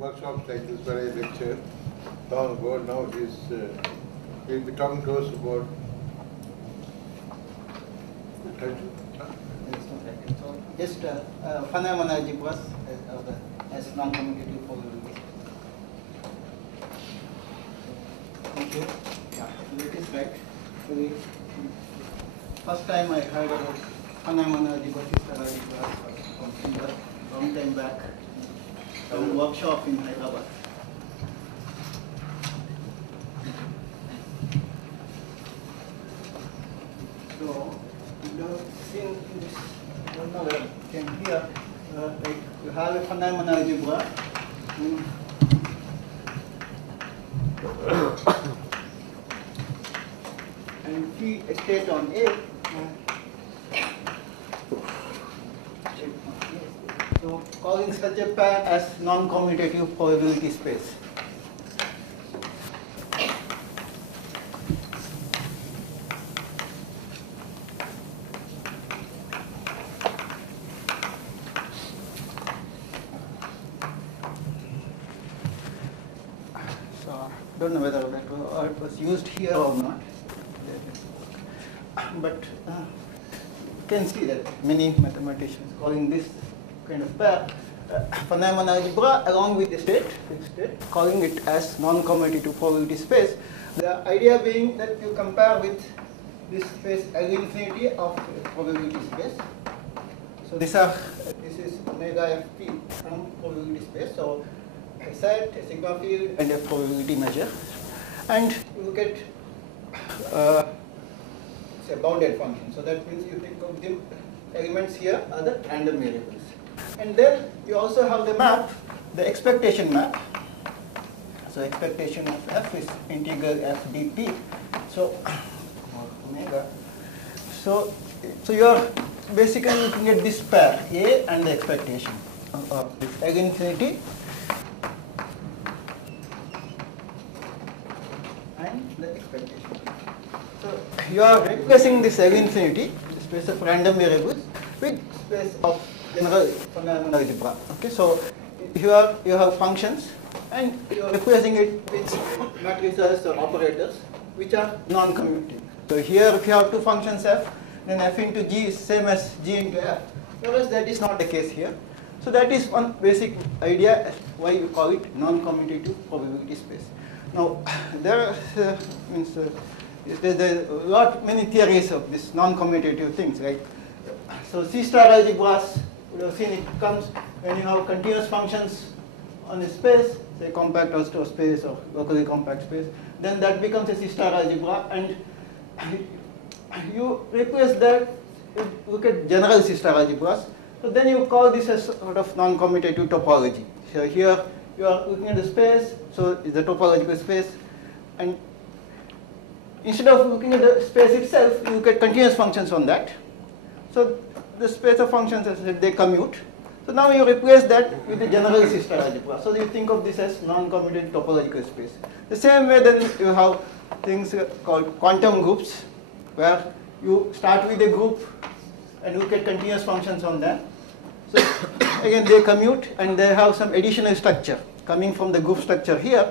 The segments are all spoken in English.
workshops like this where I lecture long ago. Now he'll be talking to us about the title. So just phenomena algebras as non-commutative probabilities. Thank you. Yeah, that is right. First time I heard about phenomena algebras from a long time back. A workshop in Hyderabad. So you have seen this. I don't know whether you can hear. Like you have a phenomena algebra. And P state on A. So calling such a pair as non-commutative probability space. So I don't know whether that was used here or not. But you can see that many mathematicians calling this kind of pair phenomena algebra along with the state, calling it as non-commutative probability space. The idea being that you compare with this space L infinity of probability space. So this is omega fp from probability space. So a set, a sigma field, and a probability measure, and you get say bounded function. So that means you think of the elements here are the random variables. And then you also have the map, the expectation map. So expectation of f is integral f dt. So omega. So you are basically looking at this pair A and the expectation of this L infinity and the expectation. So you are replacing this L infinity, the space of random variables, with space of general phenomena algebra. Okay, so you have functions and you are replacing it with matrices or operators which are non-commutative. So here if you have two functions f, then f into g is same as g into f, whereas that is not the case here. So that is one basic idea why you call it non-commutative probability space. Now there are many theories of this non-commutative things, right? So C-star algebras, we have seen it comes when you have continuous functions on a space, say compact Hausdorff space or locally compact space, then that becomes a C-star algebra, and you replace that, look at general C-star algebras. So then you call this as sort of non-commutative topology. So here you are looking at the space, so it's the topological space, and instead of looking at the space itself, you look at continuous functions on that. So the space of functions, as I said, they commute. So now you replace that with the general C-star algebra. So you think of this as non-commutative topological space. The same way then you have things called quantum groups, where you start with a group and look at continuous functions on them. So again, they commute and they have some additional structure coming from the group structure here.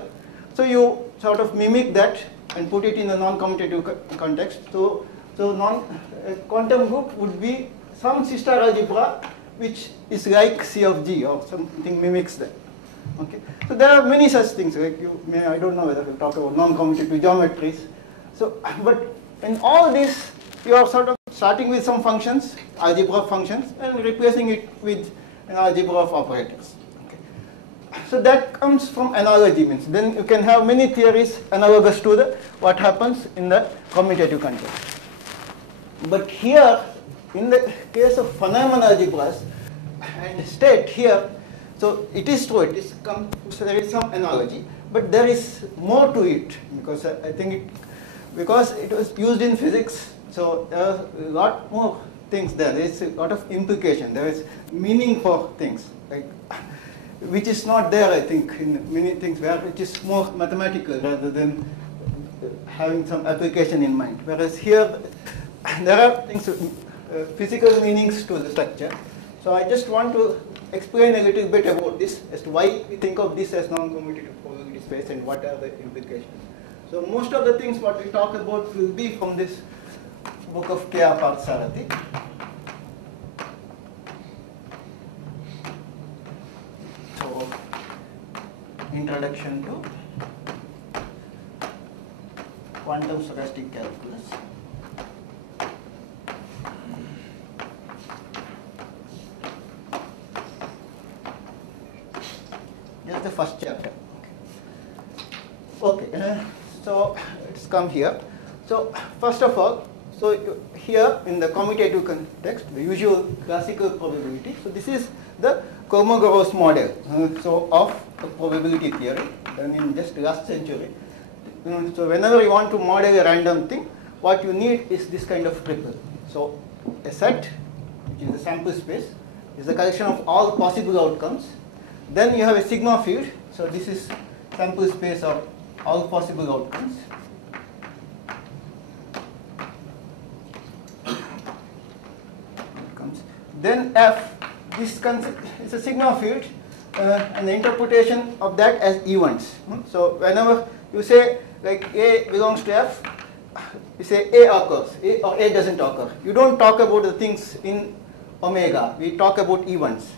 So you sort of mimic that and put it in a non-commutative context. So a quantum group would be some C-star algebra which is like C of G or something mimics that. Okay. So there are many such things. Like I don't know whether we talk about non-commutative geometries. So, but in all this, you are sort of starting with some functions, algebra of functions, and replacing it with an algebra of operators. Okay. So that comes from analogy, means then you can have many theories analogous to what happens in the commutative context. But here, in the case of phenomena algebras and state here, so it is true, so there is some analogy, but there is more to it, because I think because it was used in physics, so there are a lot more things there. There is a lot of implication. There is meaning for things, like, which is not there, I think, in many things where it is more mathematical rather than having some application in mind. Whereas here, there are things, physical meanings to the structure. So I just want to explain a little bit about this as to why we think of this as non-commutative probability space and what are the implications. So most of the things what we talk about will be from this book of K.R. Parthasarathy. So, Introduction to Quantum Stochastic Calculus. That's the first chapter. Okay, so let's come here. So first of all, so here in the commutative context, the usual classical probability. So this is the Kolmogorov model of probability theory done in just last century. So whenever you want to model a random thing, what you need is this kind of triple. So a set, which is a sample space, is the collection of all possible outcomes. Then you have a sigma field. So this is sample space of all possible outcomes. Then F, this concept is a sigma field, and the interpretation of that as events. So whenever you say like A belongs to F, you say A occurs, A or A doesn't occur. You don't talk about the things in omega. We talk about events,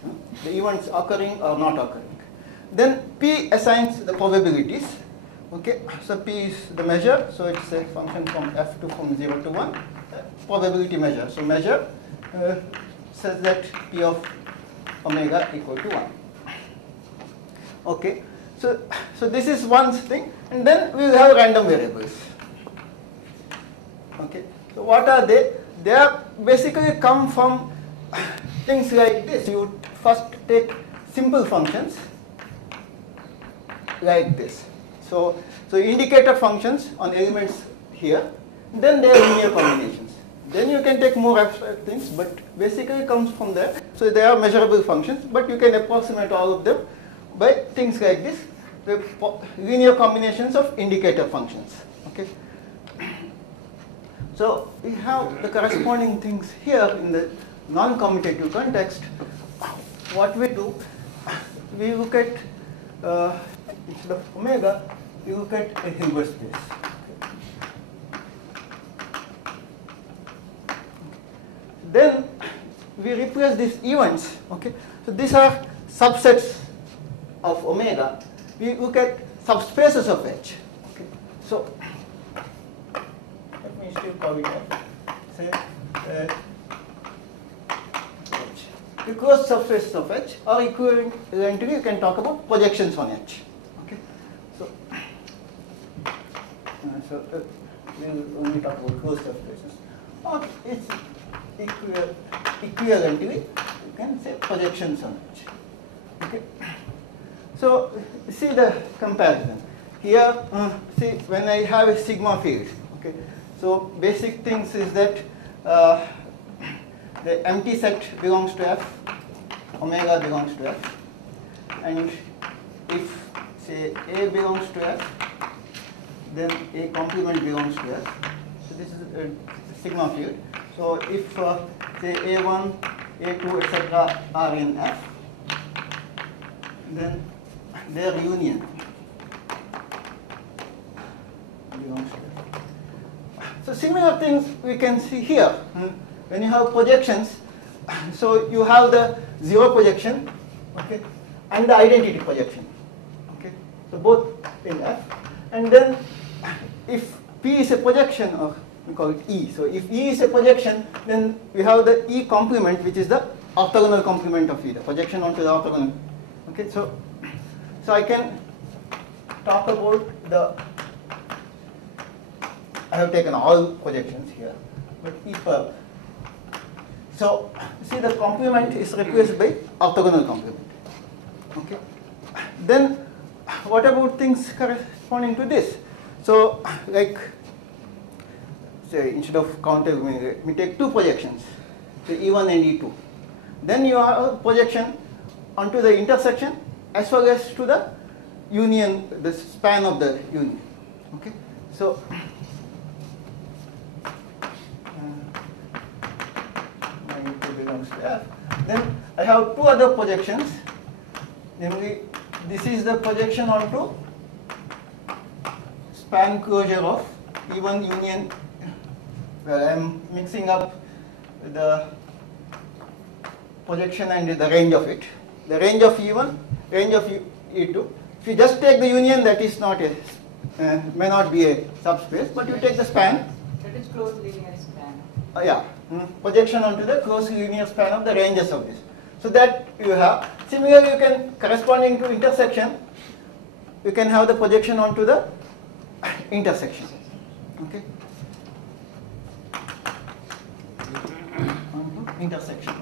the events occurring or not occurring. Then P assigns the probabilities. Okay, so P is the measure, so it's a function from F to from 0 to 1, probability measure. So measure such that P of omega equal to 1. Okay, so this is one thing, and then we will have random variables. Okay, so what are they? They are basically come from things like this. You first take simple functions like this. So indicator functions on elements here, then they are linear combinations. Then you can take more abstract things, but basically comes from there. So they are measurable functions, but you can approximate all of them by things like this, the linear combinations of indicator functions. Okay. So we have the corresponding things here in the non-commutative context. What we do, we look at instead of omega, we look at a Hilbert space. Then we replace these events. Okay, so these are subsets of omega. We look at subspaces of H. Okay, so let me still call it F. Say H. You close subspaces of H, or equivalently you can talk about projections on H. Okay, so we will only talk about closed subspaces. Or it's equivalently, you can say projections on H. Okay. So see the comparison. Here, see when I have a sigma field. Okay. So basic things is that the empty set belongs to F, omega belongs to F, and if say A belongs to F, then A complement belongs to F. So this is a sigma field. So if say A1, A2, etc. are in F, then their union belongs to F. So similar things we can see here. When you have projections, so you have the zero projection, okay, and the identity projection. Okay, so both in F, and then if P is a projection, or we call it E. So if E is a projection, then we have the E complement, which is the orthogonal complement of E, the projection onto the orthogonal. Okay, so I can talk about the. I have taken all projections here, but E per. So see the complement is replaced by orthogonal complement. Okay. Then what about things corresponding to this? So like say instead of counting, we take two projections, so E1 and E2. Then you have a projection onto the intersection as well as to the union, the span of the union. Okay. So belongs to F. Then I have two other projections, namely this is the projection onto span closure of E1 union. Well, I am mixing up the projection and the range of it. The range of E1, range of E2. If you just take the union, that is not a, may not be a subspace, but you take the span. That is closed linear span. Yeah, projection onto the closed linear span of the ranges of this. So that you have. Similarly, you can, corresponding to intersection, you can have the projection onto the intersection. Okay. Intersection.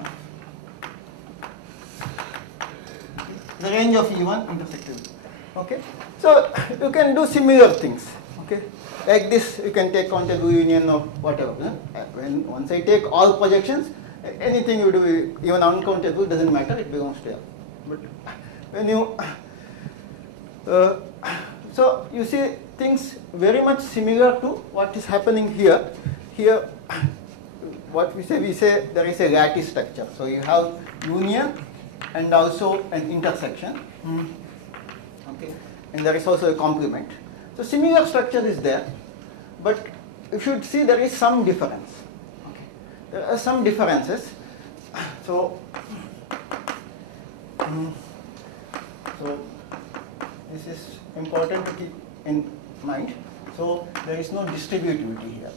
The range of E1 intersected. Okay. So you can do similar things. Okay. Like this, you can take countable union or whatever. Once I take all projections, anything you do, even uncountable, doesn't matter. It belongs to L. But when you so you see things very much similar to what is happening here. Here, what we say there is a lattice structure. So you have union and also an intersection. Okay, and there is also a complement. So similar structure is there, but you should see there is some difference. Okay, there are some differences. So, so this is important to keep in mind. So there is no distributivity here.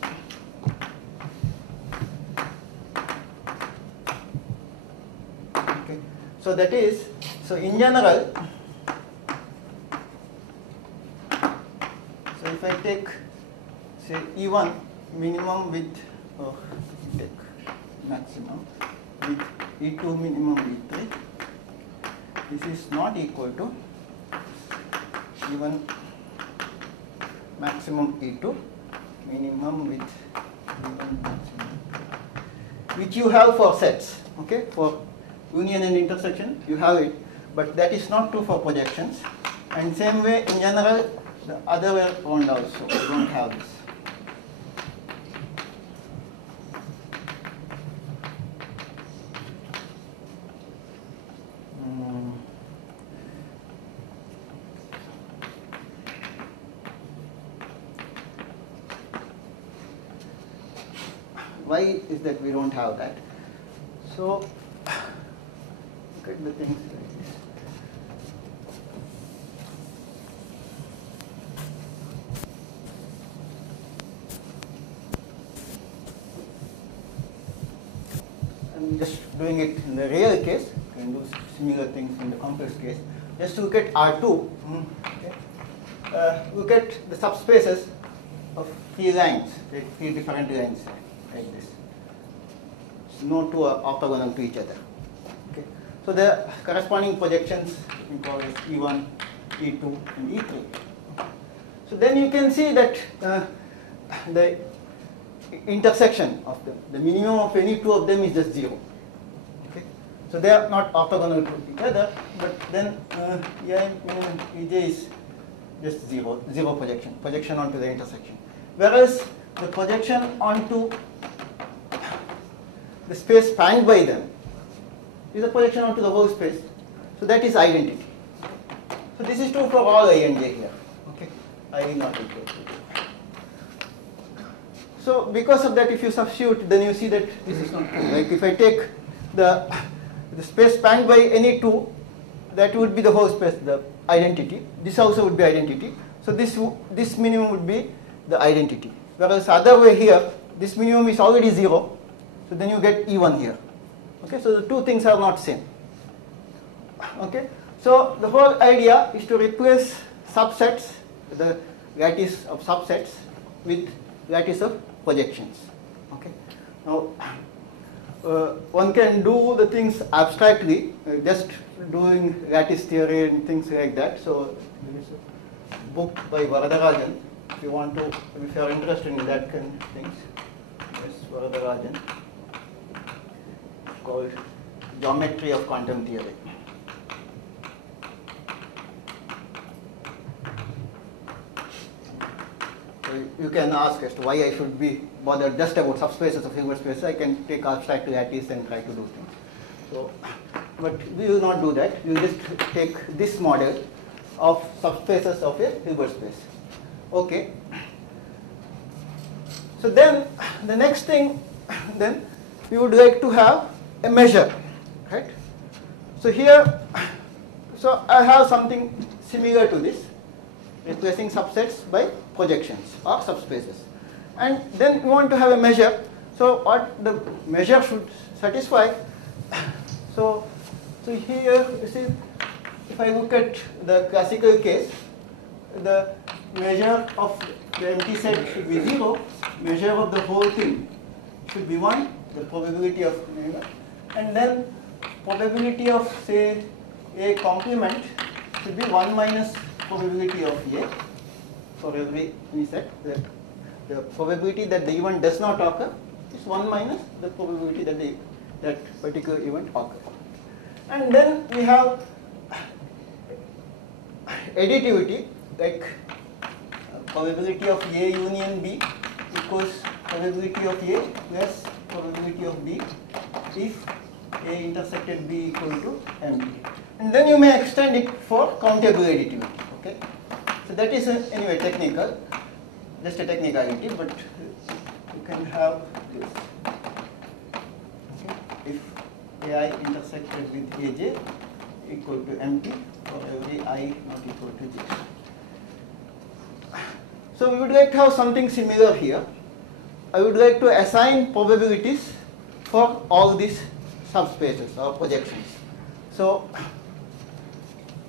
Okay. So that is, so in general, so if I take say E1 minimum with take maximum with E2 minimum E3, this is not equal to E1 maximum E2 minimum with E1 maximum, which you have for sets. Okay, for union and intersection you have it, but that is not true for projections. And same way in general, the other way around also, you don't have this. Why is that we don't have that? So look at the things like this. I'm just doing it in the real case. You can do similar things in the complex case. Just look at R2. Okay. Look at the subspaces of three lines, three different lines like this. No two are orthogonal to each other. Okay. So the corresponding projections we call as E1, E2, and E3. So then you can see that the intersection of them, the minimum of any two of them is just 0. Okay. So they are not orthogonal to each other, but then EI minimum EJ is just 0 projection onto the intersection. Whereas the projection onto the space spanned by them is a projection onto the whole space. So that is identity. So this is true for all I and j here. Okay, I not equal to. So because of that, if you substitute, then you see that this is not true. Like if I take the space spanned by any two, that would be the whole space, the identity. This also would be identity. So this minimum would be the identity. Whereas other way here, this minimum is already 0. So then you get E1 here. Okay, so the two things are not same. Okay, so the whole idea is to replace subsets, the lattice of subsets, with lattice of projections. Okay, now one can do the things abstractly, just doing lattice theory and things like that. So there is a book by Varadarajan. If you want to, if you are interested in that kind of things, yes, Varadarajan, called Geometry of Quantum Theory. So you can ask as to why I should be bothered just about subspaces of Hilbert spaces. I can take abstract lattice and try to do things. So but we will not do that. We will just take this model of subspaces of a Hilbert space. Okay. So then the next thing, then we would like to have a measure, right? So here, so I have something similar to this, replacing subsets by projections or subspaces. And then we want to have a measure. So what the measure should satisfy. So here you see, if I look at the classical case, the measure of the empty set should be 0, measure of the whole thing should be 1, the probability of, and then probability of, say, A complement should be 1 minus probability of A for every set. The probability that the event does not occur is 1 minus the probability that that particular event occurs. And then we have additivity, like probability of A union B equals probability of A plus probability of B if A intersected B equal to MB. And then you may extend it for countable additivity. Okay, so that is anyway technical, just a technicality, but you can have this. Okay. If AI intersected with AJ equal to MT for every I not equal to J. So we would like to have something similar here. I would like to assign probabilities for all these subspaces or projections. So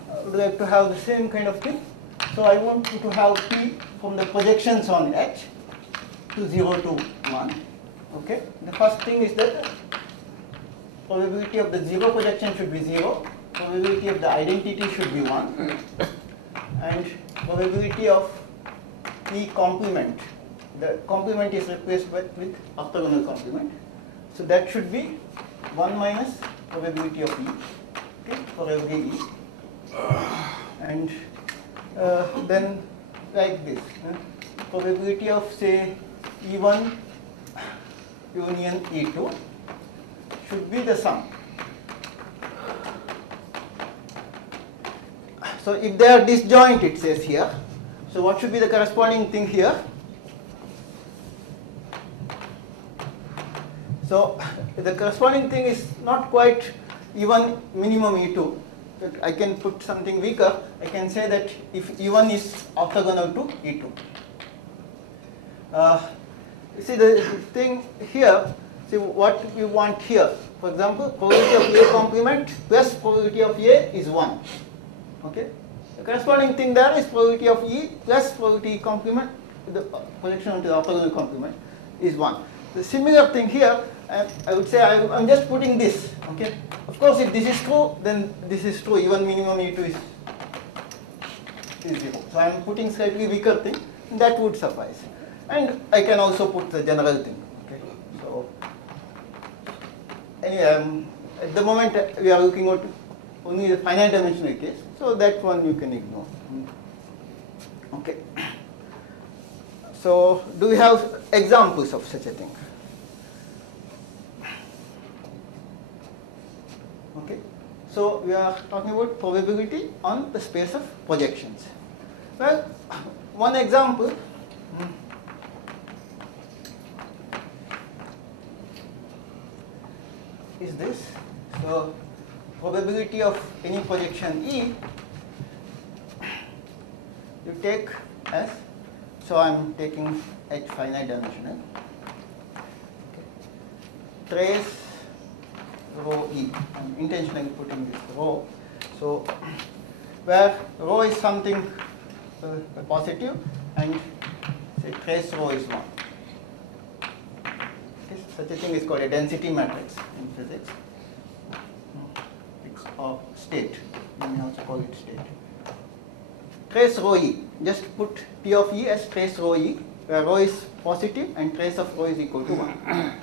I would like to have the same kind of thing. So I want you to have P from the projections on H to 0 to 1. Okay. The first thing is that probability of the 0 projection should be 0. Probability of the identity should be 1. And probability of P complement. The complement is replaced with orthogonal complement. So that should be 1 minus probability of E, okay, for every E. And then like this, probability of, say, E1 union E2 should be the sum. So if they are disjoint, it says here. So what should be the corresponding thing here? So the corresponding thing is not quite E1 minimum E2. I can put something weaker. I can say that if E1 is orthogonal to E2. You see the thing here, see what we want here. For example, probability of A complement plus probability of A is 1. Okay. The corresponding thing there is probability of E plus probability complement, the projection onto the orthogonal complement is 1. The similar thing here, I would say I'm just putting this. Okay. Of course, if this is true, then this is true. Even minimum E2 is 0. So I'm putting slightly weaker thing. That would suffice. And I can also put the general thing. Okay. So anyway, at the moment we are looking at only the finite dimensional case. So that one you can ignore. Okay. So do we have examples of such a thing? Okay. So we are talking about probability on the space of projections. Well, one example is this. So probability of any projection E you take as, so I'm taking H finite dimensional, okay. Trace rho E. I'm intentionally putting this rho. So where rho is something positive and say trace rho is 1. Okay. Such a thing is called a density matrix in physics. It's or state. You may also call it state. Trace rho E. Just put P of E as trace rho E, where rho is positive and trace of rho is equal to 1.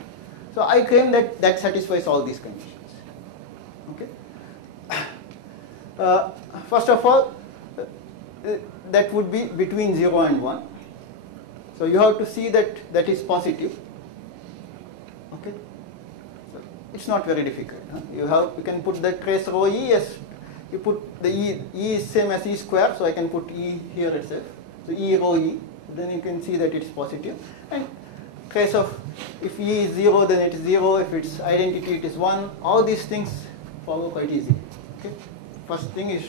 So I claim that that satisfies all these conditions. Okay. First of all, that would be between 0 and 1. So you have to see that that is positive. Okay. So it's not very difficult. Huh? You can put the trace rho E as you put the E is same as E square, so I can put E here itself. So E rho E, then you can see that it's positive. And trace of if E is 0, then it is 0. If it's identity, it is 1. All these things follow quite easy. Okay. First thing is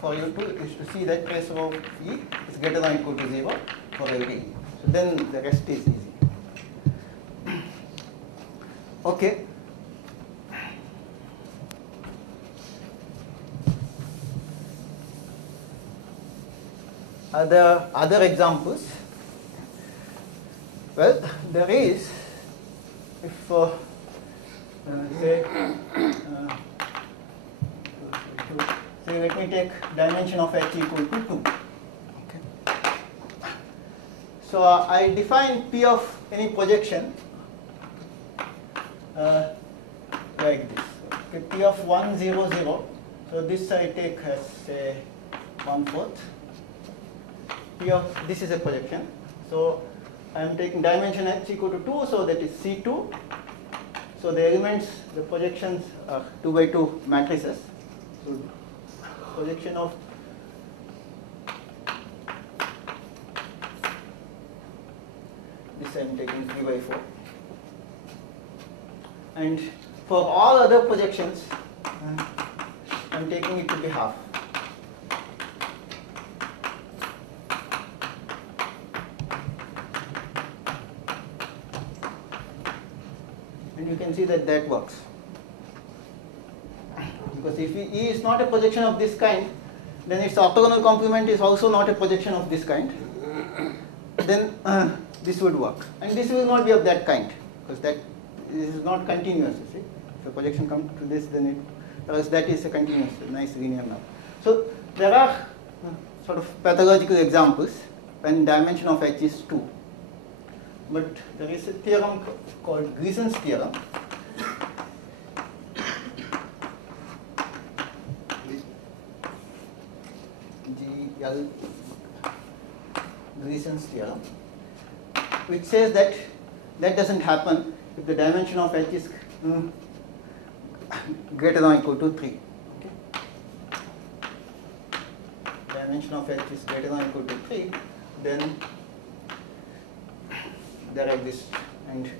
for you to see that trace rho of E is greater than or equal to 0 for every E. So then the rest is easy. Okay. Other examples. Well, there is, if say let me take dimension of H equal to 2. Okay. So I define P of any projection like this. Okay, P of 1, 0, 0. So this I take as say 1/4. P of this is a projection. So I am taking dimension H equal to 2, so that is C2. So the elements, the projections are 2 by 2 matrices. So projection of this I am taking 3 by 4. And for all other projections, I am taking it to be half. And you can see that that works. Because if E is not a projection of this kind, then its orthogonal complement is also not a projection of this kind. Then this would work. And this will not be of that kind, because this is not continuous, you see. If a projection comes to this, then because that is a continuous, a nice linear map. So there are sort of pathological examples when dimension of H is 2. But there is a theorem called Grison's theorem. Grison's theorem, which says that that doesn't happen if the dimension of H is greater than or equal to 3. Okay. Dimension of H is greater than or equal to 3, then there exists and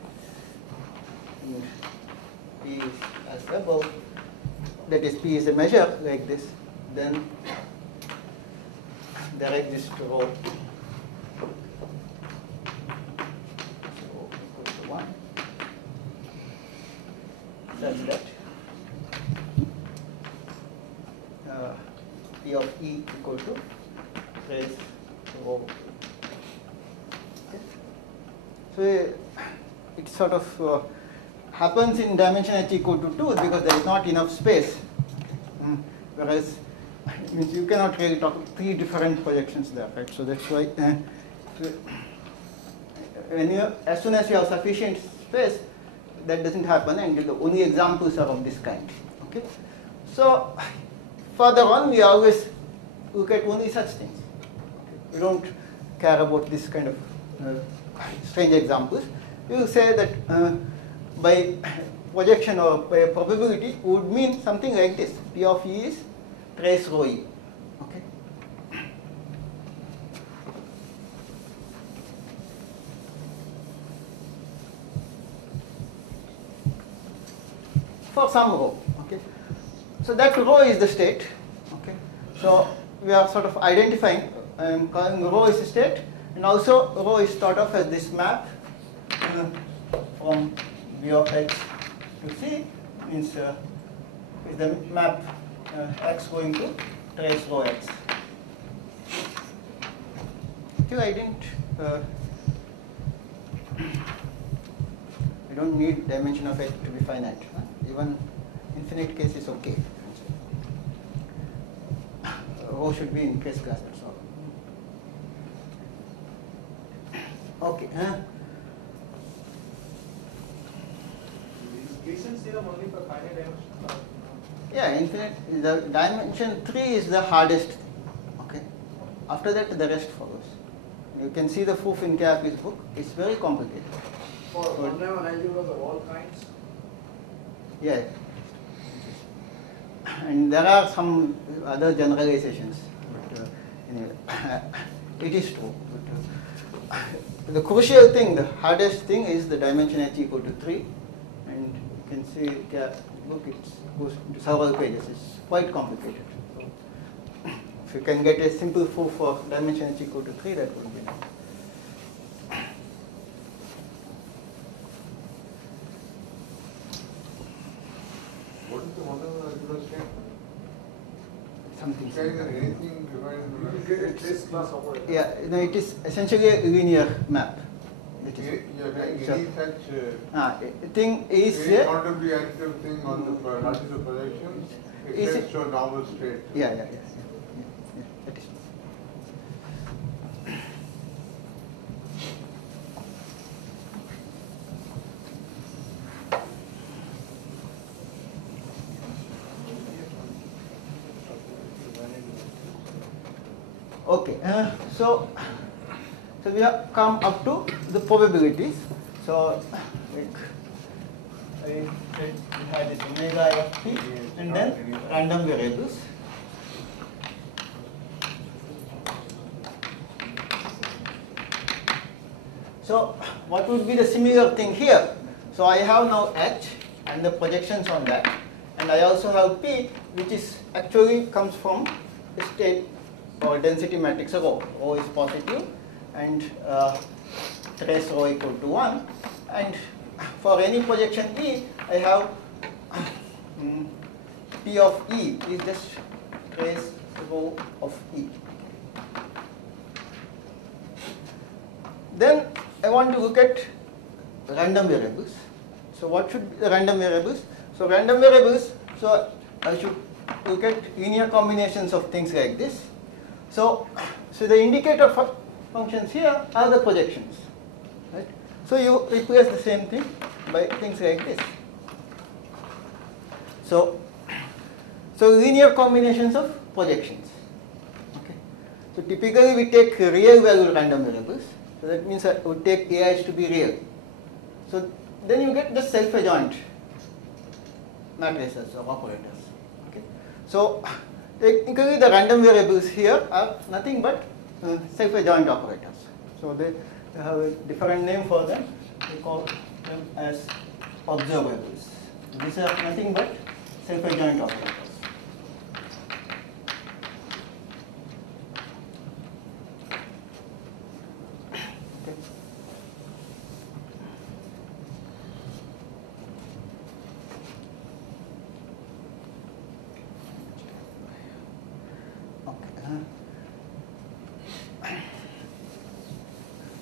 P is as above, that is P is a measure like this, then there exists rho equal to 1 such that P of E equal to trace rho. Okay. So it sort of happens in dimension H equal to 2 because there is not enough space. Whereas you cannot really talk 3 different projections there, right? So that's why as soon as you have sufficient space, that doesn't happen, and the only examples are of this kind. Okay. So further on, we always look at only such things. Okay. We don't care about this kind of strange examples. We will say that by projection or by probability would mean something like this: P of E is trace rho E. Okay. For some rho. Okay. So that rho is the state. Okay. So we are sort of identifying. I am calling rho is the state, and also rho is thought of as this map from V of X to C, means is the map X going to trace rho X. Still, I don't need dimension of H to be finite. Huh? Even infinite case is okay. Rho should be in case class, that's all. Okay. Is Grison's theorem only for finite dimension? Yeah, infinite. The dimension 3 is the hardest thing. Okay. After that, the rest follows. You can see the proof in K.R.P's book. It's very complicated. For one-dimensional algebras of all kinds? Yeah. And there are some other generalizations, but anyway, it is true. But, the crucial thing, the hardest thing is the dimension h equal to 3, and you can see, look, it goes into several pages. It's quite complicated. So, if you can get a simple proof for dimension h equal to 3, that would be nice. What is the model regular state? Something. Is there anything divided This class operator. Yeah, no, it is essentially a linear map. That is. You are saying So, any such thing is any quantum additive thing on the lattice projections Is extends it- to a normal state. yeah, that is. Okay, so we have come up to the probabilities. So, like, we had this omega of t and then random variables. So, what would be the similar thing here? So, I have now h and the projections on that, and I also have p, which is actually comes from a state or density matrix rho. Rho is positive, and trace rho equal to 1. And for any projection E, I have P of E is just trace rho of E. Then I want to look at random variables. So what should be the random variables? So random variables, so I should look at linear combinations of things like this. So the indicator functions here are the projections, right? So you replace the same thing by things like this. So linear combinations of projections. Okay. So typically we take real valued random variables. So that means I would take AIs to be real. So then you get the self-adjoint matrices or operators. Okay. So technically the random variables here are nothing but self-adjoint operators. So they have a different name for them. We call them as observables. These are nothing but self-adjoint operators.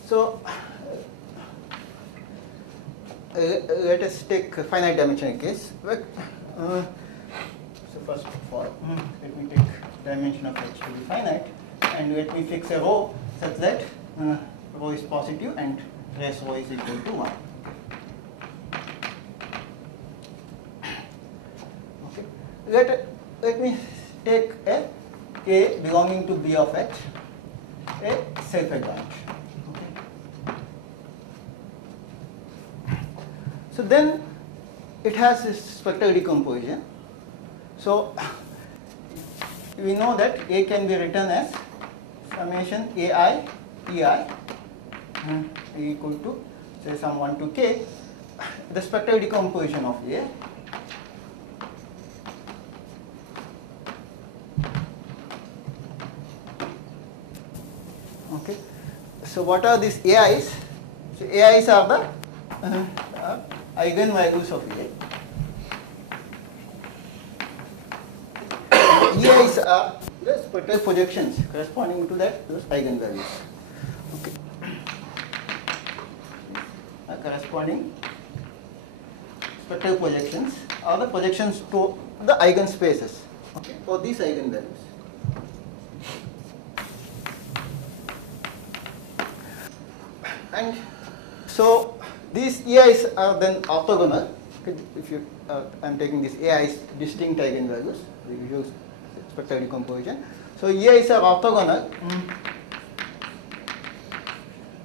So let us take a finite dimensional case. So first of all, let me take dimension of H to be finite, and let me fix a rho such that rho is positive and trace rho is equal to 1. Okay. Let me take a K belonging to B of H, a self-adjoint. So then it has this spectral decomposition. So we know that A can be written as summation AI Pi equal to say some 1 to K, the spectral decomposition of A. Okay. So what are these AIs? So AIs are the eigenvalues of A. EIs are the spectral projections corresponding to those eigenvalues. Okay. Corresponding spectral projections are the projections to the eigenspaces, okay, for these eigenvalues. And so these EIs are then orthogonal. If you, I'm taking these AIs distinct eigenvalues, we use spectral decomposition. So EIs are orthogonal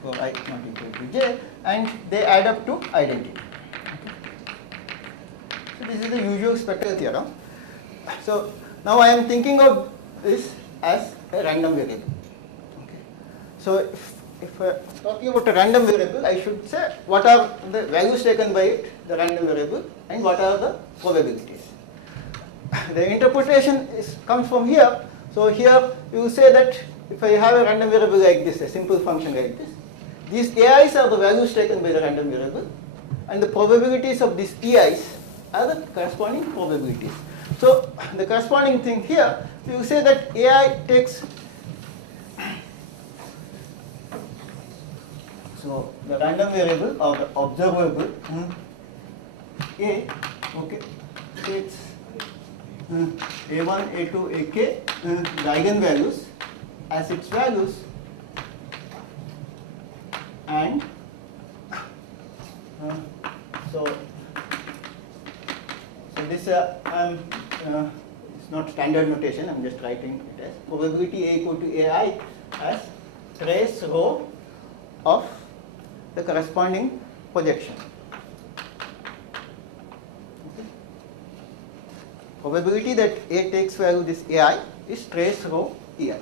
for I not equal to j, and they add up to identity. Okay. So this is the usual spectral theorem. So now I am thinking of this as a random variable. Okay. So if talking about a random variable, I should say what are the values taken by it, the random variable, and what are the probabilities. The interpretation comes from here. So here you will say that if I have a random variable like this, a simple function like this, these AIs are the values taken by the random variable, and the probabilities of these EIs are the corresponding probabilities. So the corresponding thing here, you will say that AI takes, so the random variable or the observable A, okay, takes A1, A2, AK, the eigenvalues as its values, and so this it's not standard notation. I'm just writing it as probability A equal to AI as trace rho of the corresponding projection. Okay. Probability that A takes value this AI is trace rho EI.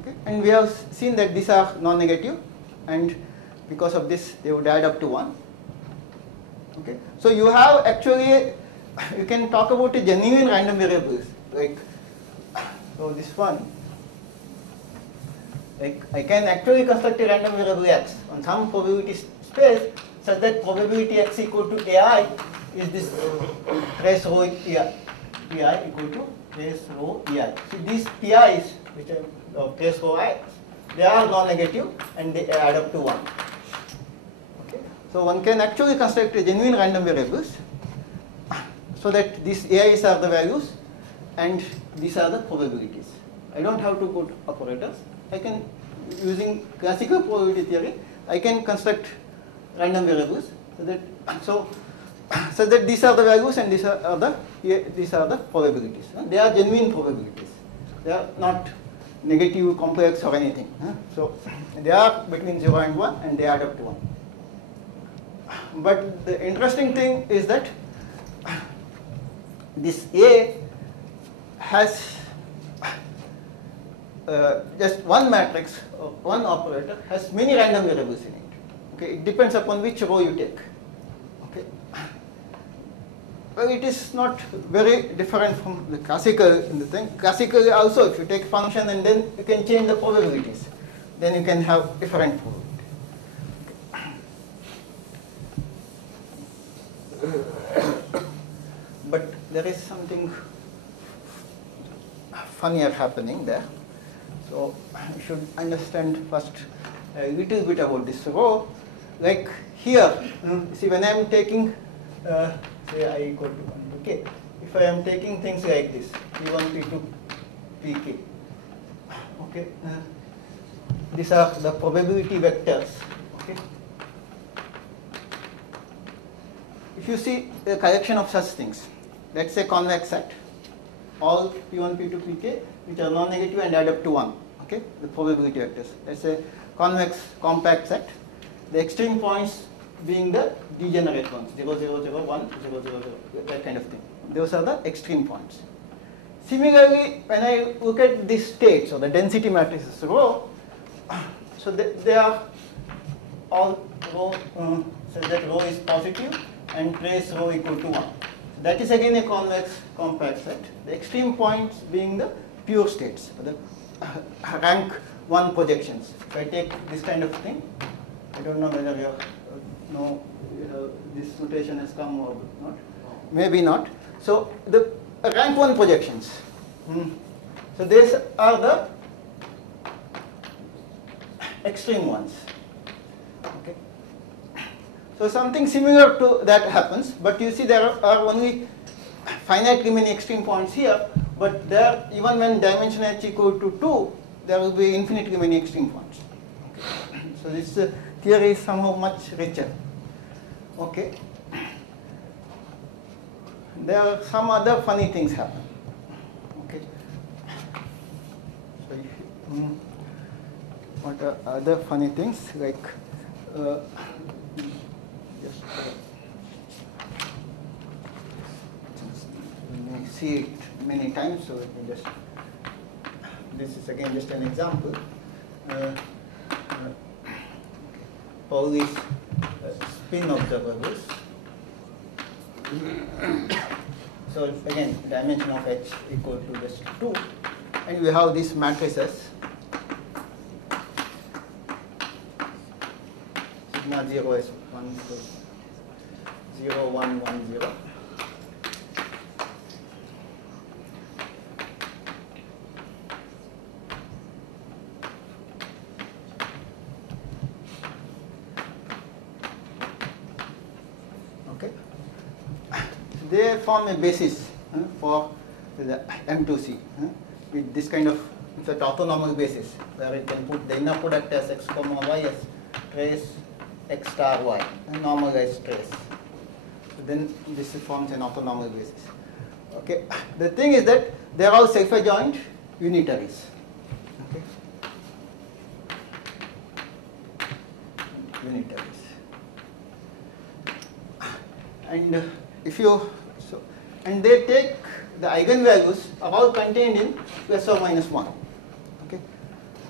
Okay. And we have seen that these are non-negative, and because of this they would add up to 1. Okay. So you have actually, you can talk about a genuine random variables, like, so this one, like I can actually construct a random variable x on some probability space such that probability x equal to AI is this trace rho EI, PI equal to trace rho EI. So these PIs, which are trace rho I, they are non-negative and they add up to 1. Okay. So one can actually construct a genuine random variables so that these AIs are the values and these are the probabilities. I don't have to put operators. I can, using classical probability theory, I can construct random variables so that these are the values and these are the probabilities. They are genuine probabilities. They are not negative, complex or anything. So they are between 0 and 1 and they add up to 1. But the interesting thing is that this A has just one matrix, one operator has many random variables in it. Okay, it depends upon which row you take. Okay. Well, it is not very different from the classical in the thing. Classically also, if you take function and then you can change the probabilities, then you can have different probabilities. But there is something funnier happening there. So you should understand first a little bit about this row. Like here, see when I am taking, say I equal to 1 to k, if I am taking things like this, P1, P2, Pk, okay, these are the probability vectors. Okay. If you see a collection of such things, let's say convex set, all P1, P2, Pk, which are non-negative and add up to 1, okay, the probability vectors. Let's say convex compact set, the extreme points being the degenerate ones, 0, 0, 0, 1, 0, 0, 0, that kind of thing. Those are the extreme points. Similarly, when I look at these states or the density matrices rho, so they are all rho, so that rho is positive and trace rho equal to 1. That is again a convex compact set. The extreme points being the pure states, the rank 1 projections. If I take this kind of thing, I don't know whether you know this notation has come or not. Maybe not. So the rank 1 projections. So these are the extreme ones. Okay. So something similar to that happens, but you see there are only finitely many extreme points here, but there, even when dimension h equal to 2, there will be infinitely many extreme points. Okay. So this theory is somehow much richer. Okay. There are some other funny things happen. Okay. So what are other funny things like? Just see it many times, so let me just, this is again just an example. All these spin observables. So again, dimension of H equal to just 2, and we have these matrices sigma 0 is 1 to 0, 1, 1, 0. Okay, they form a basis for the M2C with this kind of, it's an orthonormal basis where it can put the inner product as x comma y as trace x star y, and normalized trace. So then this forms an orthonormal basis. Okay, the thing is that they are all self-adjoint unitaries. Okay, unitaries. And if you, so, and they take the eigenvalues are all contained in plus or minus 1. Okay,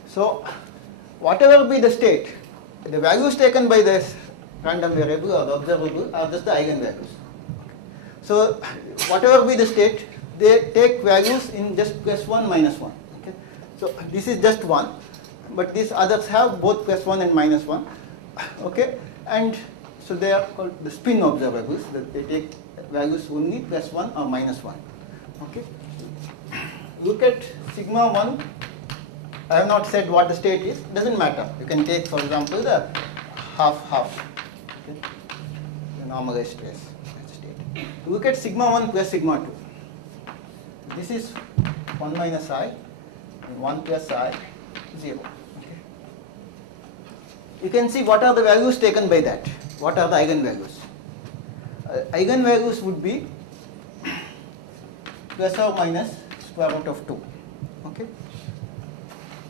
so whatever be the state, the values taken by this random variable or the observable are just the eigenvalues. So whatever be the state, they take values in just plus 1, minus 1. Okay, so this is just 1, but these others have both plus 1 and minus 1. Okay, and so they are called the spin observables, that they take values only plus 1 or minus 1. Okay, look at sigma 1. I have not said what the state is, doesn't matter. You can take, for example, the half-half, okay, the normalized trace state. Look at sigma 1 plus sigma 2. This is 1 minus I and 1 plus I, 0. Okay. You can see what are the values taken by that. What are the eigenvalues? Eigenvalues would be plus or minus square root of 2. Okay.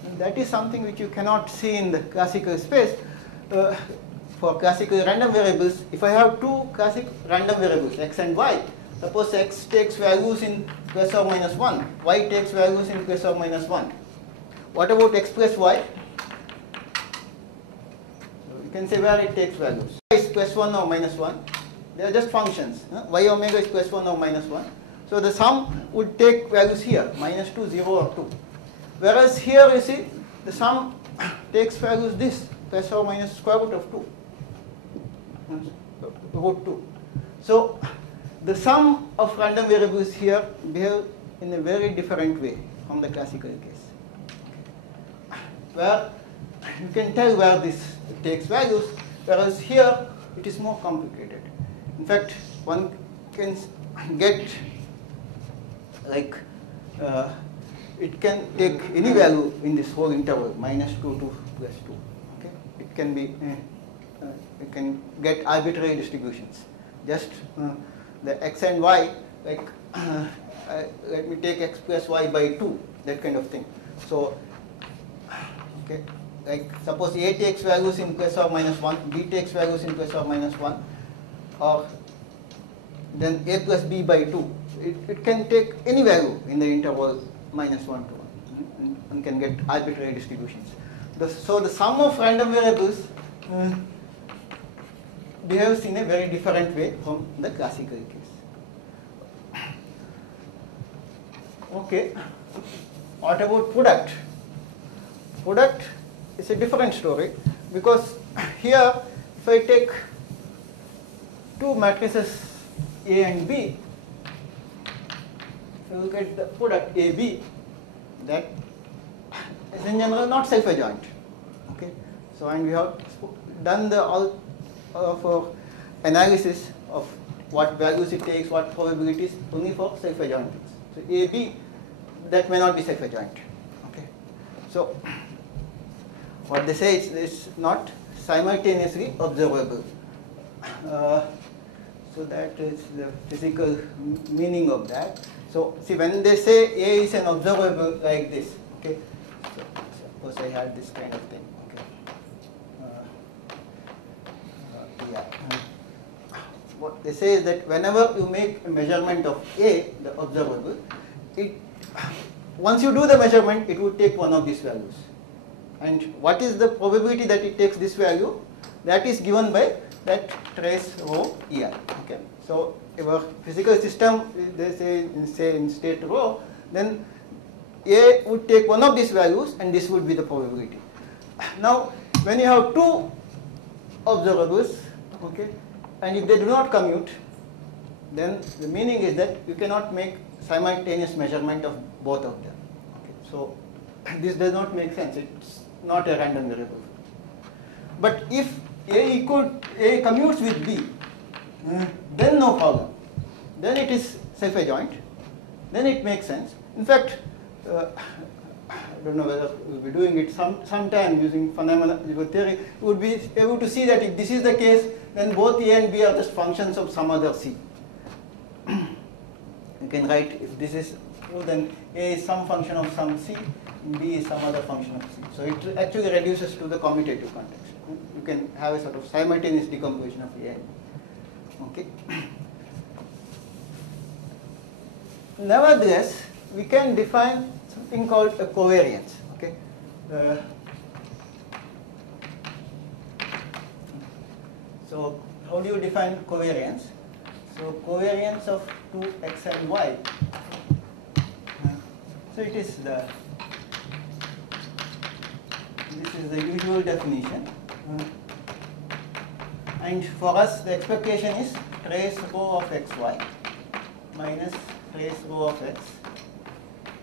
And that is something which you cannot see in the classical space. For classical random variables, if I have two classic random variables, x and y, suppose x takes values in plus or minus 1, y takes values in plus or minus 1. What about x plus y? So you can say where it takes values. Y is plus 1 or minus 1. They are just functions. Y omega is plus 1 or minus 1. So the sum would take values here, minus 2, 0 or 2. Whereas here you see, the sum takes values this, plus or minus square root of 2. Root 2. So the sum of random variables here behave in a very different way from the classical case, where you can tell where this takes values, whereas here it is more complicated. In fact, one can get like it can take any value in this whole interval, minus 2 to plus 2. Okay, it can be you can get arbitrary distributions. Just the x and y, like let me take x plus y by 2, that kind of thing. So okay, like suppose a takes values in plus or minus 1, b takes values in plus or minus 1, or then a plus b by 2. It can take any value in the interval minus 1 to 1. One can get arbitrary distributions. So the sum of random variables behaves in a very different way from the classical case. Okay, what about product? Product is a different story, because here if I take two matrices A and B, if you look at the product AB, that is in general not self-adjoint. Okay, so and we have done the all of our analysis of what values it takes, what probabilities, only for self-adjoint things. So AB, that may not be self-adjoint. Okay, so what they say is this not simultaneously observable. So that is the physical meaning of that. So see, when they say A is an observable like this, okay, so suppose I had this kind of thing, okay, yeah. they say is that whenever you make a measurement of A, the observable, once you do the measurement, it would take one of these values. And what is the probability that it takes this value? That is given by that trace rho EI. Okay. So your physical system, they say in state rho, then A would take one of these values, and this would be the probability. Now, when you have two observables, okay, and if they do not commute, then the meaning is that you cannot make simultaneous measurement of both of them. Okay. So this does not make sense. It's not a random variable. But if A commutes with B, then no problem. Then it is self-adjoint. Then it makes sense. In fact, I don't know whether we'll be doing it sometime using phenomenological theory. We would be able to see that if this is the case, then both A and B are just functions of some other C. You can write, if this is true, then A is some function of some C, and B is some other function of C. So it actually reduces to the commutative context. You can have a sort of simultaneous decomposition of A and B. Okay. Nevertheless, we can define something called a covariance. Okay. So how do you define covariance? So covariance of two x and y. So it is this is the usual definition. And for us, the expectation is trace rho of xy minus trace rho of x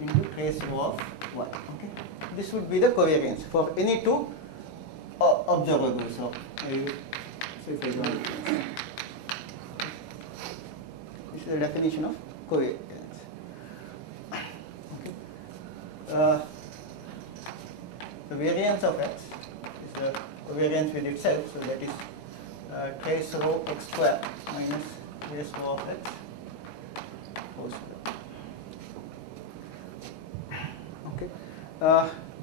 into trace rho of y. Okay, this would be the covariance for any two observables. So if I join this is the definition of covariance. Okay. The variance of x is the covariance with itself, so that is trace rho x square minus trace rho of x whole square. Okay,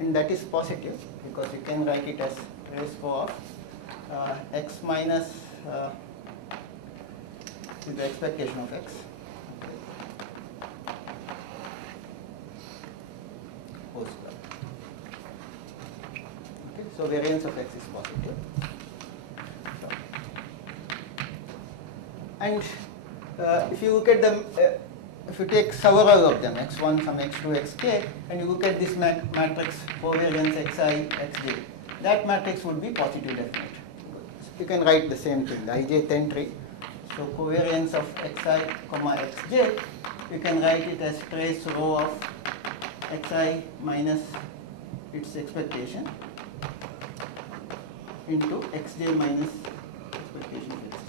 and that is positive because you can write it as trace rho of x minus with the expectation of x whole square. Okay, so variance of x is positive. And if you look at them, if you take several of them, x1, some x2, xk, and you look at this matrix covariance xi, xj, that matrix would be positive definite. You can write the same thing, the ijth entry. So covariance of xi, xj, you can write it as trace rho of xi minus its expectation into xj minus expectation of x.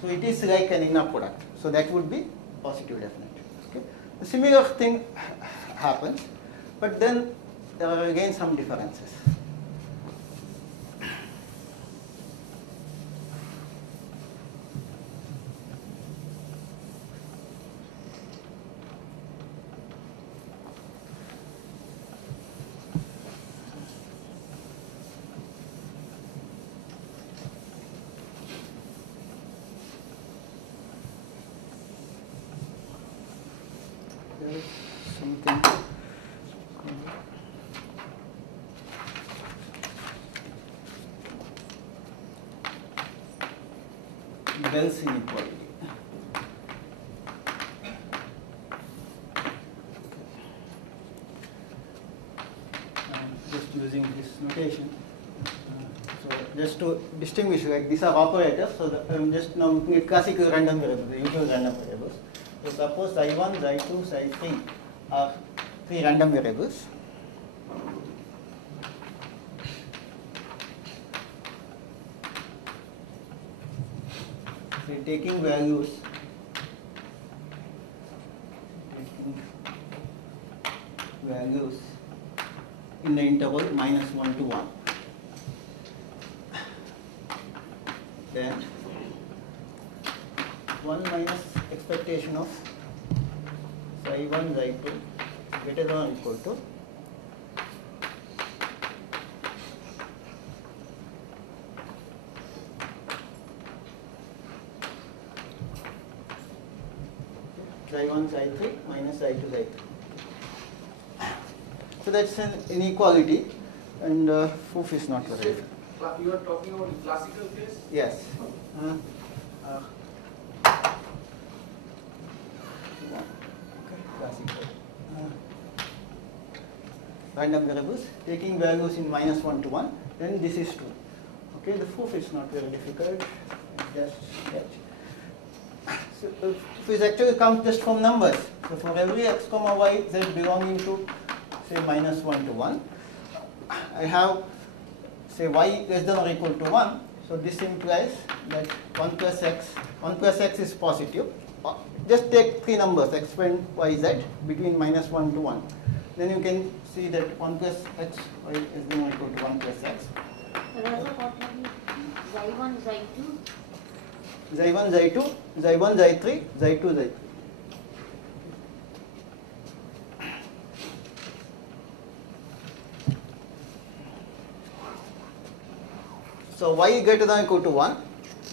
So it is like an inner product. So that would be positive definite. Okay. A similar thing happens, but then there are again some differences. Something Bell's inequality. Just using this notation. So just to distinguish, like these are operators. So I'm just now looking at classical random variables, the usual random variables. So suppose xi1, xi2, xi3 are three random variables. So taking values in the interval -1 to 1. Then 1 minus expectation of xi1, xi2 greater than or equal to xi1, xi3 minus xi2, xi3. So that's an inequality, and proof is not very difficult. You are talking about the classical case? Yes. Classical. Random variables taking values in -1 to 1, then this is true. Okay, the proof is not very difficult. Just sketch. So it actually comes just from numbers. So for every x comma y z belonging to say -1 to 1, I have say y less than or equal to 1. So this implies that 1 plus x is positive. Just take three numbers x, y, z between -1 to 1. Then you can see that 1 plus x y is then equal to 1 plus x. Raja, what will be xi1, xi2? xi1, xi2, xi1, xi3, xi2, xi3. So y greater than or equal to 1,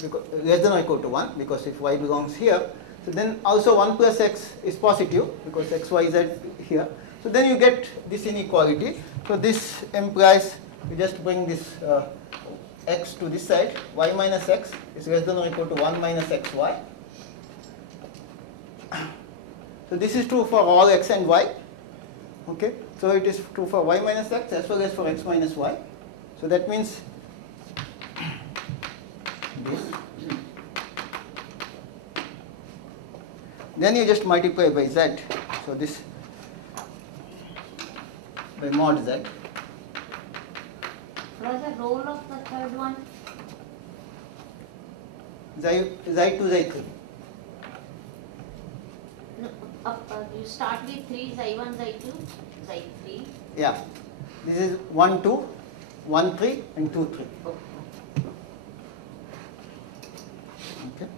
because, less than or equal to 1, because if y belongs here, so then also 1 plus x is positive, because x, y, z here. So then you get this inequality. So this implies, you just bring this x to this side, y minus x is less than or equal to 1 minus xy. So this is true for all x and y. Okay, so it is true for y minus x as well as for x minus y. So that means this. Then you just multiply by z. So this by mod z. Raja, role of the third one? xi2, xi3. No, you start with 3, xi1, xi2, xi3. Yeah. This is 1, 2, 1, 3 and 2, 3. Okay.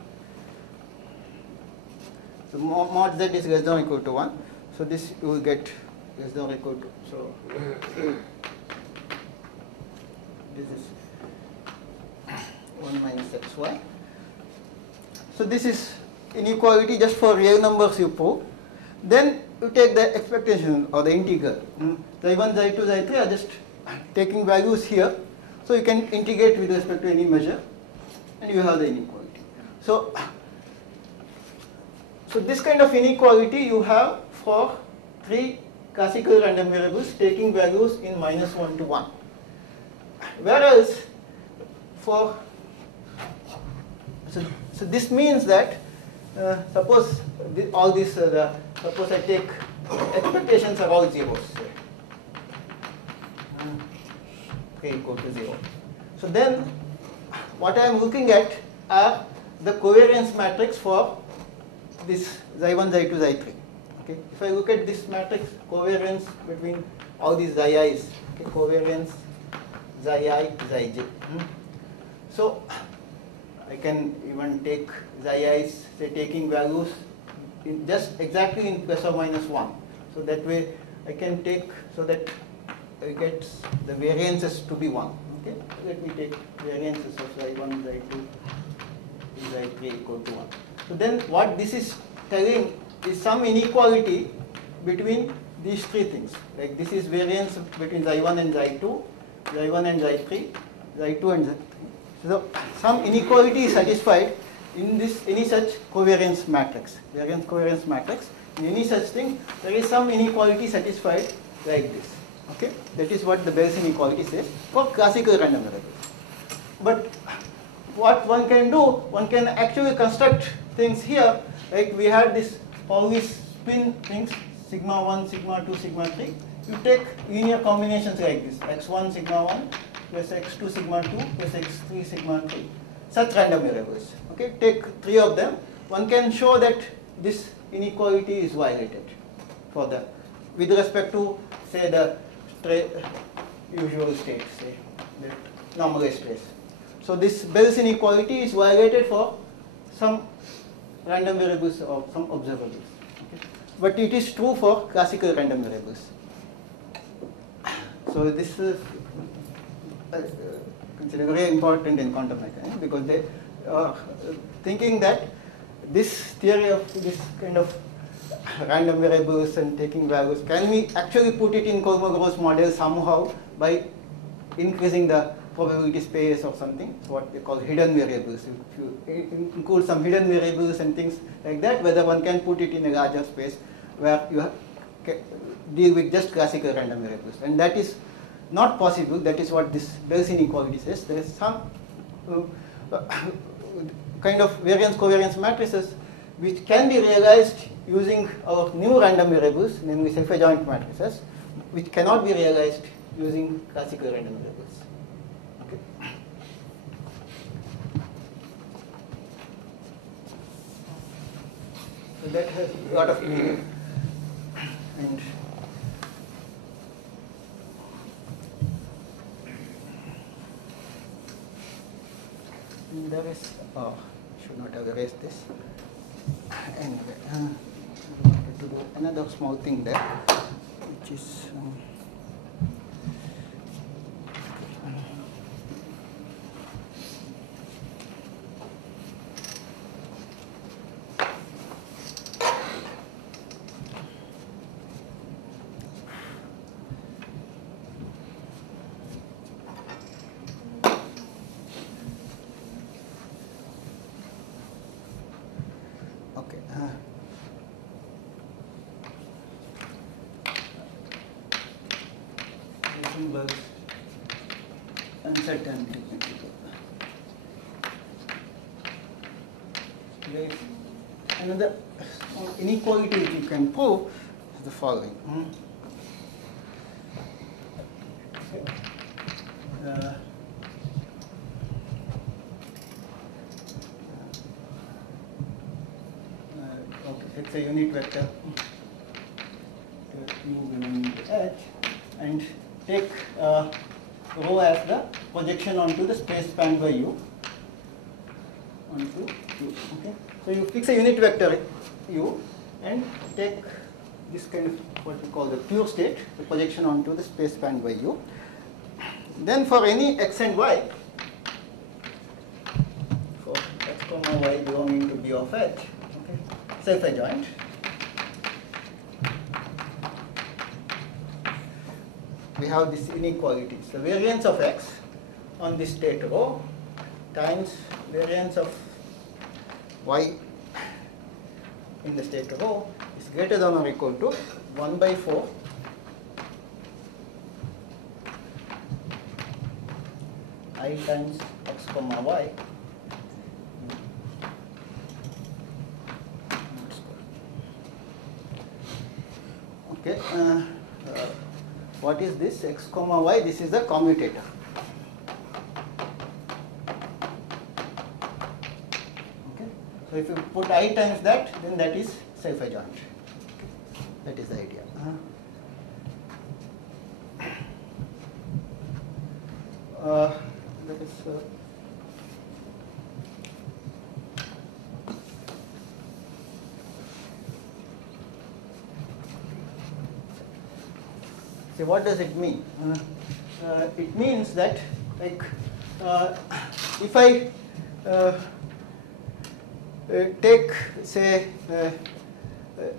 So mod z is less than or equal to 1. So this you will get less than or equal to. So this is 1 minus xy. So this is inequality just for real numbers you prove. Then you take the expectation or the integral. xi1, xi2, xi3 are just taking values here. So you can integrate with respect to any measure and you have the inequality. So this kind of inequality you have for three classical random variables taking values in -1 to 1. Whereas for, so this means that suppose all this, suppose I take expectations are all zeros, k equal to 0. So then what I am looking at are the covariance matrix for this xi1, xi2, xi3. Okay. If I look at this matrix, covariance between all these xi's, okay, covariance xi, xij. So I can even take xi's, say taking values in just exactly in plus or minus 1. So that way I can take so that I get the variances to be 1. Okay. Let me take variances of xi1, xi2, xi3 equal to 1. So then what this is telling is some inequality between these three things. Like this is variance between xi1 and xi2, xi1 and xi3, xi2 and xi3. So some inequality is satisfied in this any such covariance matrix, variance covariance matrix. In any such thing, there is some inequality satisfied like this. Okay, that is what the Bayes inequality says for classical random variables. But what one can do, one can actually construct things here. Like we had this all these spin things, sigma 1, sigma 2, sigma 3. You take linear combinations like this, x1 sigma 1 plus x2 sigma 2 plus x3 sigma 3. Such random variables. Okay, take three of them. One can show that this inequality is violated for the with respect to say the usual state, say the normalized space. So this Bayes inequality is violated for some random variables or some observables. Okay. But it is true for classical random variables. So this is considered very important in quantum mechanics because they are thinking that this theory of this kind of random variables and taking values, can we actually put it in Kolmogorov model somehow by increasing the probability space or something? It's what they call hidden variables. If you include some hidden variables and things like that, whether one can put it in a larger space where you deal with just classical random variables. And that is not possible. That is what this Bell's inequality says. There is some kind of variance covariance matrices which can be realized using our new random variables, namely self-adjoint matrices, which cannot be realized using classical random variables. Okay. So that has a lot of meaning. And there is, should not have erased this. Anyway, I wanted to do another small thing there, which is okay. Involves uncertainty. There is another inequality which you can prove is the following. Okay, it's a unit vector to move along the edge and take rho as the projection onto the space spanned by u onto u. Okay, so you fix a unit vector u and take this kind of what we call the pure state, the projection onto the space spanned by u. Then for any x and y, for x comma y belonging to B of h, okay, self-adjoint. We have this inequality. So variance of x on this state rho times variance of y in the state rho is greater than or equal to 1 by 4 I times x comma y okay. What is this x comma y? This is the commutator. Okay. So if you put I times that, then that is self-adjoint. That is the idea. That is. So what does it mean? It means that, like, if I take, say,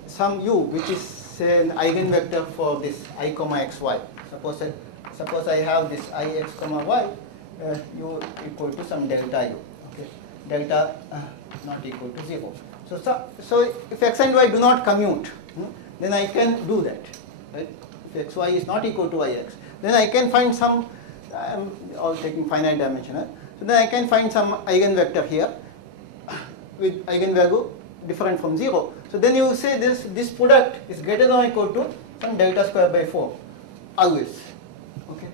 some u, which is, say, an eigenvector for this I comma xy. Suppose I have this I x comma y, u equal to some delta u. Okay, delta not equal to 0. So if x and y do not commute, then I can do that, right? If xy is not equal to ix, then I can find some, I'm all taking finite dimensional, so then I can find some eigenvector here with eigenvalue different from 0. So then you say this product is greater than or equal to some delta square by 4, always. Okay.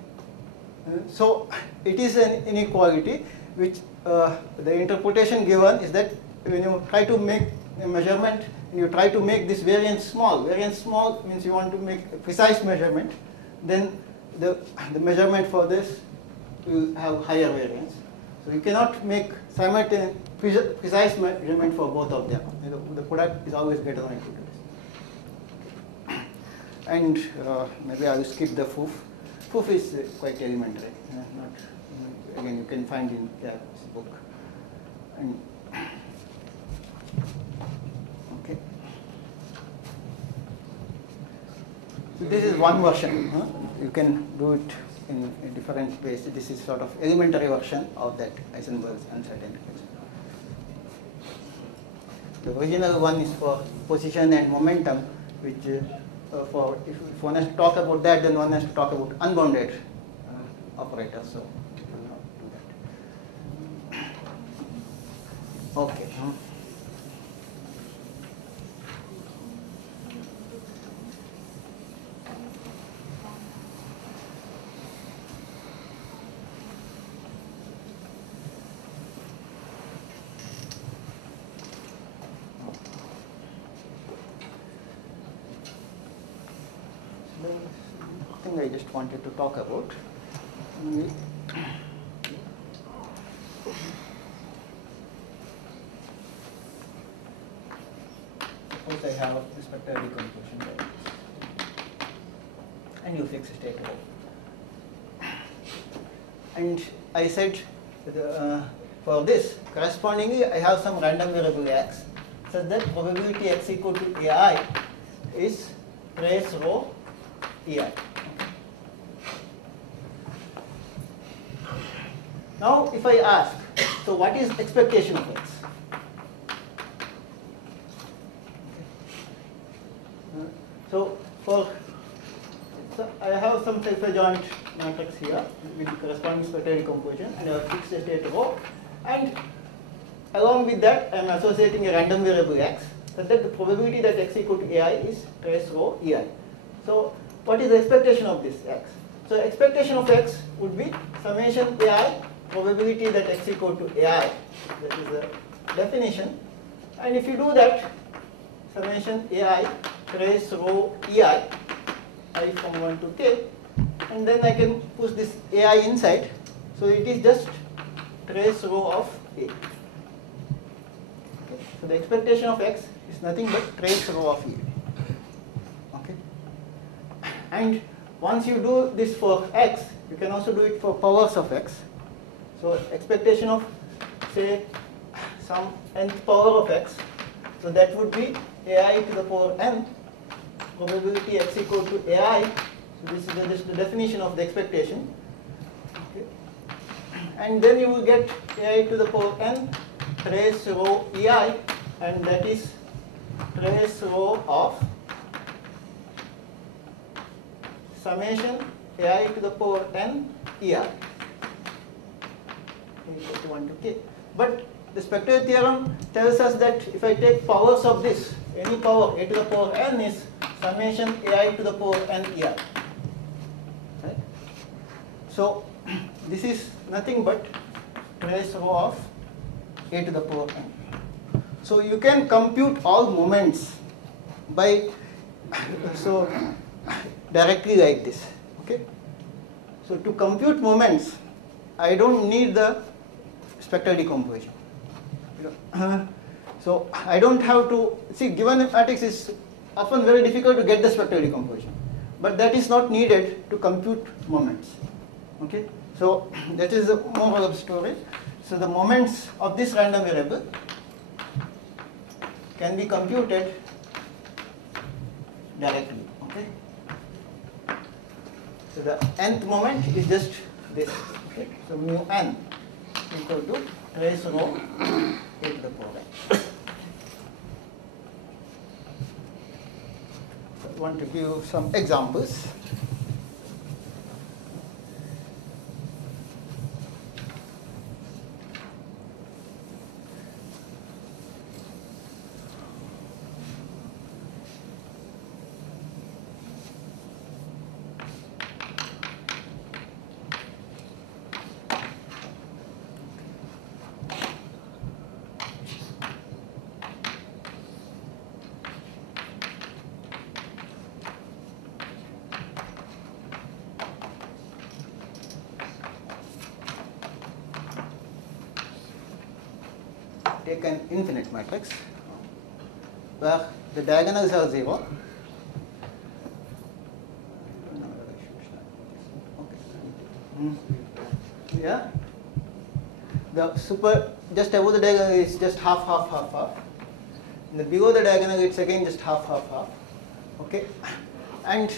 So it is an inequality which the interpretation given is that when you try to make a measurement, you try to make this variance small. Variance small means you want to make a precise measurement. Then the measurement for this will have higher variance. So you cannot make simultaneous precise measurement for both of them. The product is always greater than or equal to this. And maybe I will skip the foof. Foof is quite elementary. Not again, you can find in Kerr's book. And okay. So this is one version. You can do it in different ways. This is sort of elementary version of that Heisenberg's uncertainty question. The original one is for position and momentum, which for if one has to talk about that, then one has to talk about unbounded operators. So we will not do that. Okay. Thing I just wanted to talk about. Suppose I have this vector decomposition like this, and you fix state O. And I said for this, correspondingly, I have some random variable x, such that probability x equal to ai is trace rho ei. Now, if I ask, so what is expectation of x? So I have some self-adjoint matrix here with corresponding spectral decomposition, and I have fixed state rho, and along with that, I am associating a random variable x, such that the probability that x equal to ai is trace rho ei. So what is the expectation of this x? So expectation of x would be summation ai probability that x equal to ai. That is the definition. And if you do that, summation ai trace rho ei, I from 1 to k, and then I can push this ai inside. So it is just trace rho of a. Okay. So the expectation of x is nothing but trace rho of e. Okay. And once you do this for x, you can also do it for powers of x. So expectation of, say, some nth power of x. So that would be ai to the power n, probability x equal to ai. So this is just the definition of the expectation. Okay. And then you will get ai to the power n trace rho ei, and that is trace rho of summation ai to the power n ei equal to 1 to k. But the spectral theorem tells us that if I take powers of this, any power a to the power n is summation ai to the power n ei. Right? So this is nothing but trace rho of a to the power n. So you can compute all moments by directly like this. Okay. So to compute moments, I don't need the spectral decomposition. So I don't have to see, given matrix is often very difficult to get the spectral decomposition, but that is not needed to compute moments. Okay. So that is the moral of the story. So the moments of this random variable can be computed directly. Okay. So the nth moment is just this. Okay. So mu n equal to trace rho a to the power n. So I want to give some examples. Take an infinite matrix where the diagonals are 0. Yeah. The just above the diagonal is just half, half, half, half. And the below the diagonal it's again just half, half, half. Okay. and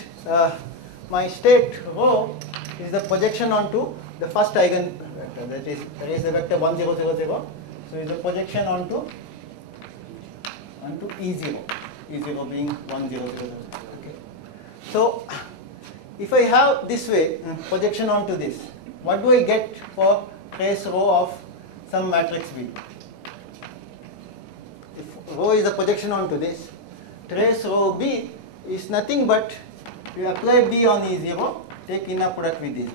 my state rho is the projection onto the first eigenvector, that is the vector 1 0 0 0. So is the projection onto E0, E0 being 1 0 0 0. Okay. So if I have this way projection onto this, what do I get for trace rho of some matrix B? If rho is the projection onto this, trace rho B is nothing but you apply B on E0, take inner product with E0.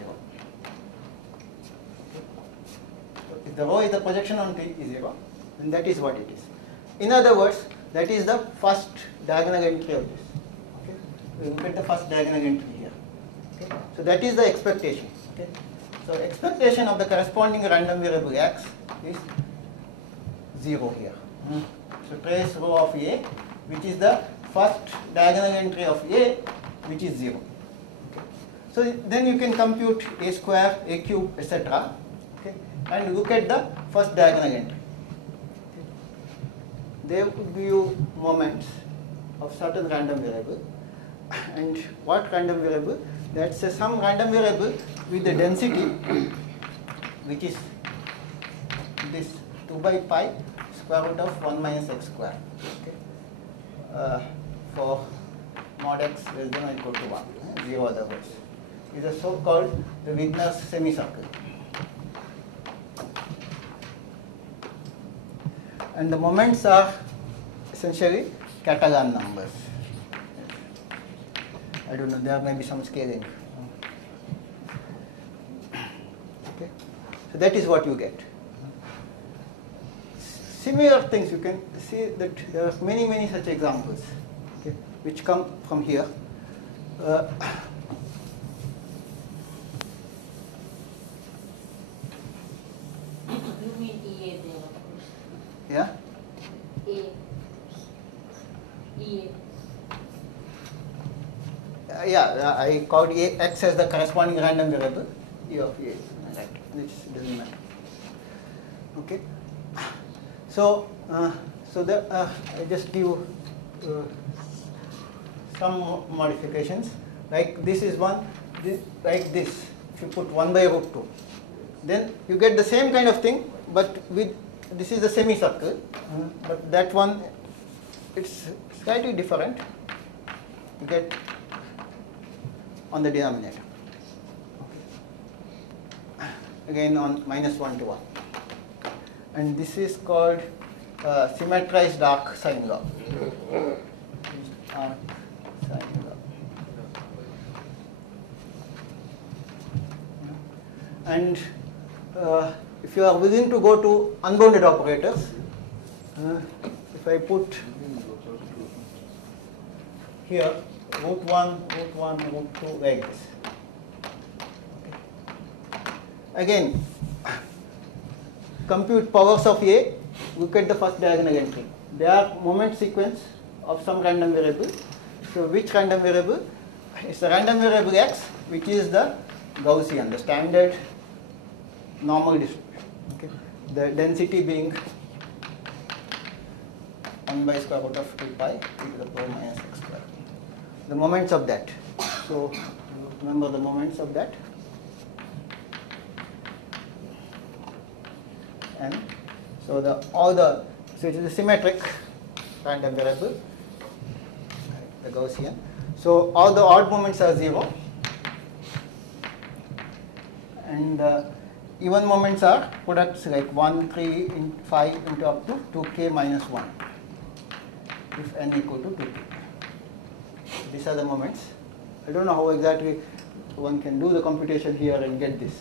If the rho is the projection onto E0, then that is what it is. In other words, that is the first diagonal entry of this. Okay? We look at the first diagonal entry here. Okay? So that is the expectation. Okay? So expectation of the corresponding random variable x is 0 here. So trace rho of A, which is the first diagonal entry of A, which is 0. Okay. So then you can compute A square, A cube, etc. Okay, and look at the first diagonal entry. Okay. They would give you moments of certain random variable. And what random variable? That's some random variable with the density, which is this 2 by pi square root of 1 minus x square. Okay. For mod x less than or equal to 1, 0 otherwise. Is a so-called the Wigner's semicircle. And the moments are essentially Catalan numbers. I don't know, there may be some scaling. Okay. So that is what you get. Similar things you can see that there are many such examples, okay, which come from here. You mean EA there, of course. Yeah. EA. Yeah, I called x as the corresponding random variable, E of A, right, which doesn't matter. Okay. So, I just give some modifications. Like this is one, like this. If you put 1 by root 2, then you get the same kind of thing, but with this is the semicircle, but that one it's slightly different. You get on the denominator. Okay. Again on minus 1 to 1. And this is called symmetrized arc sine law. Arc sine law. And if you are willing to go to unbounded operators, if I put here root 1, root 2 like this. Okay. Again, compute powers of A, look at the first diagonal entry. They are moment sequence of some random variable. So which random variable? It's the random variable x, which is the Gaussian, the standard normal distribution. Okay. The density being 1 by square root of 2 pi e to the power minus x square. The moments of that. So remember the moments of that. And so so it is a symmetric random variable, the Gaussian. So all the odd moments are 0, and even moments are products like 1, 3, 5 into up to 2k minus 1 if n equal to 2k. These are the moments. I don't know how exactly one can do the computation here and get this,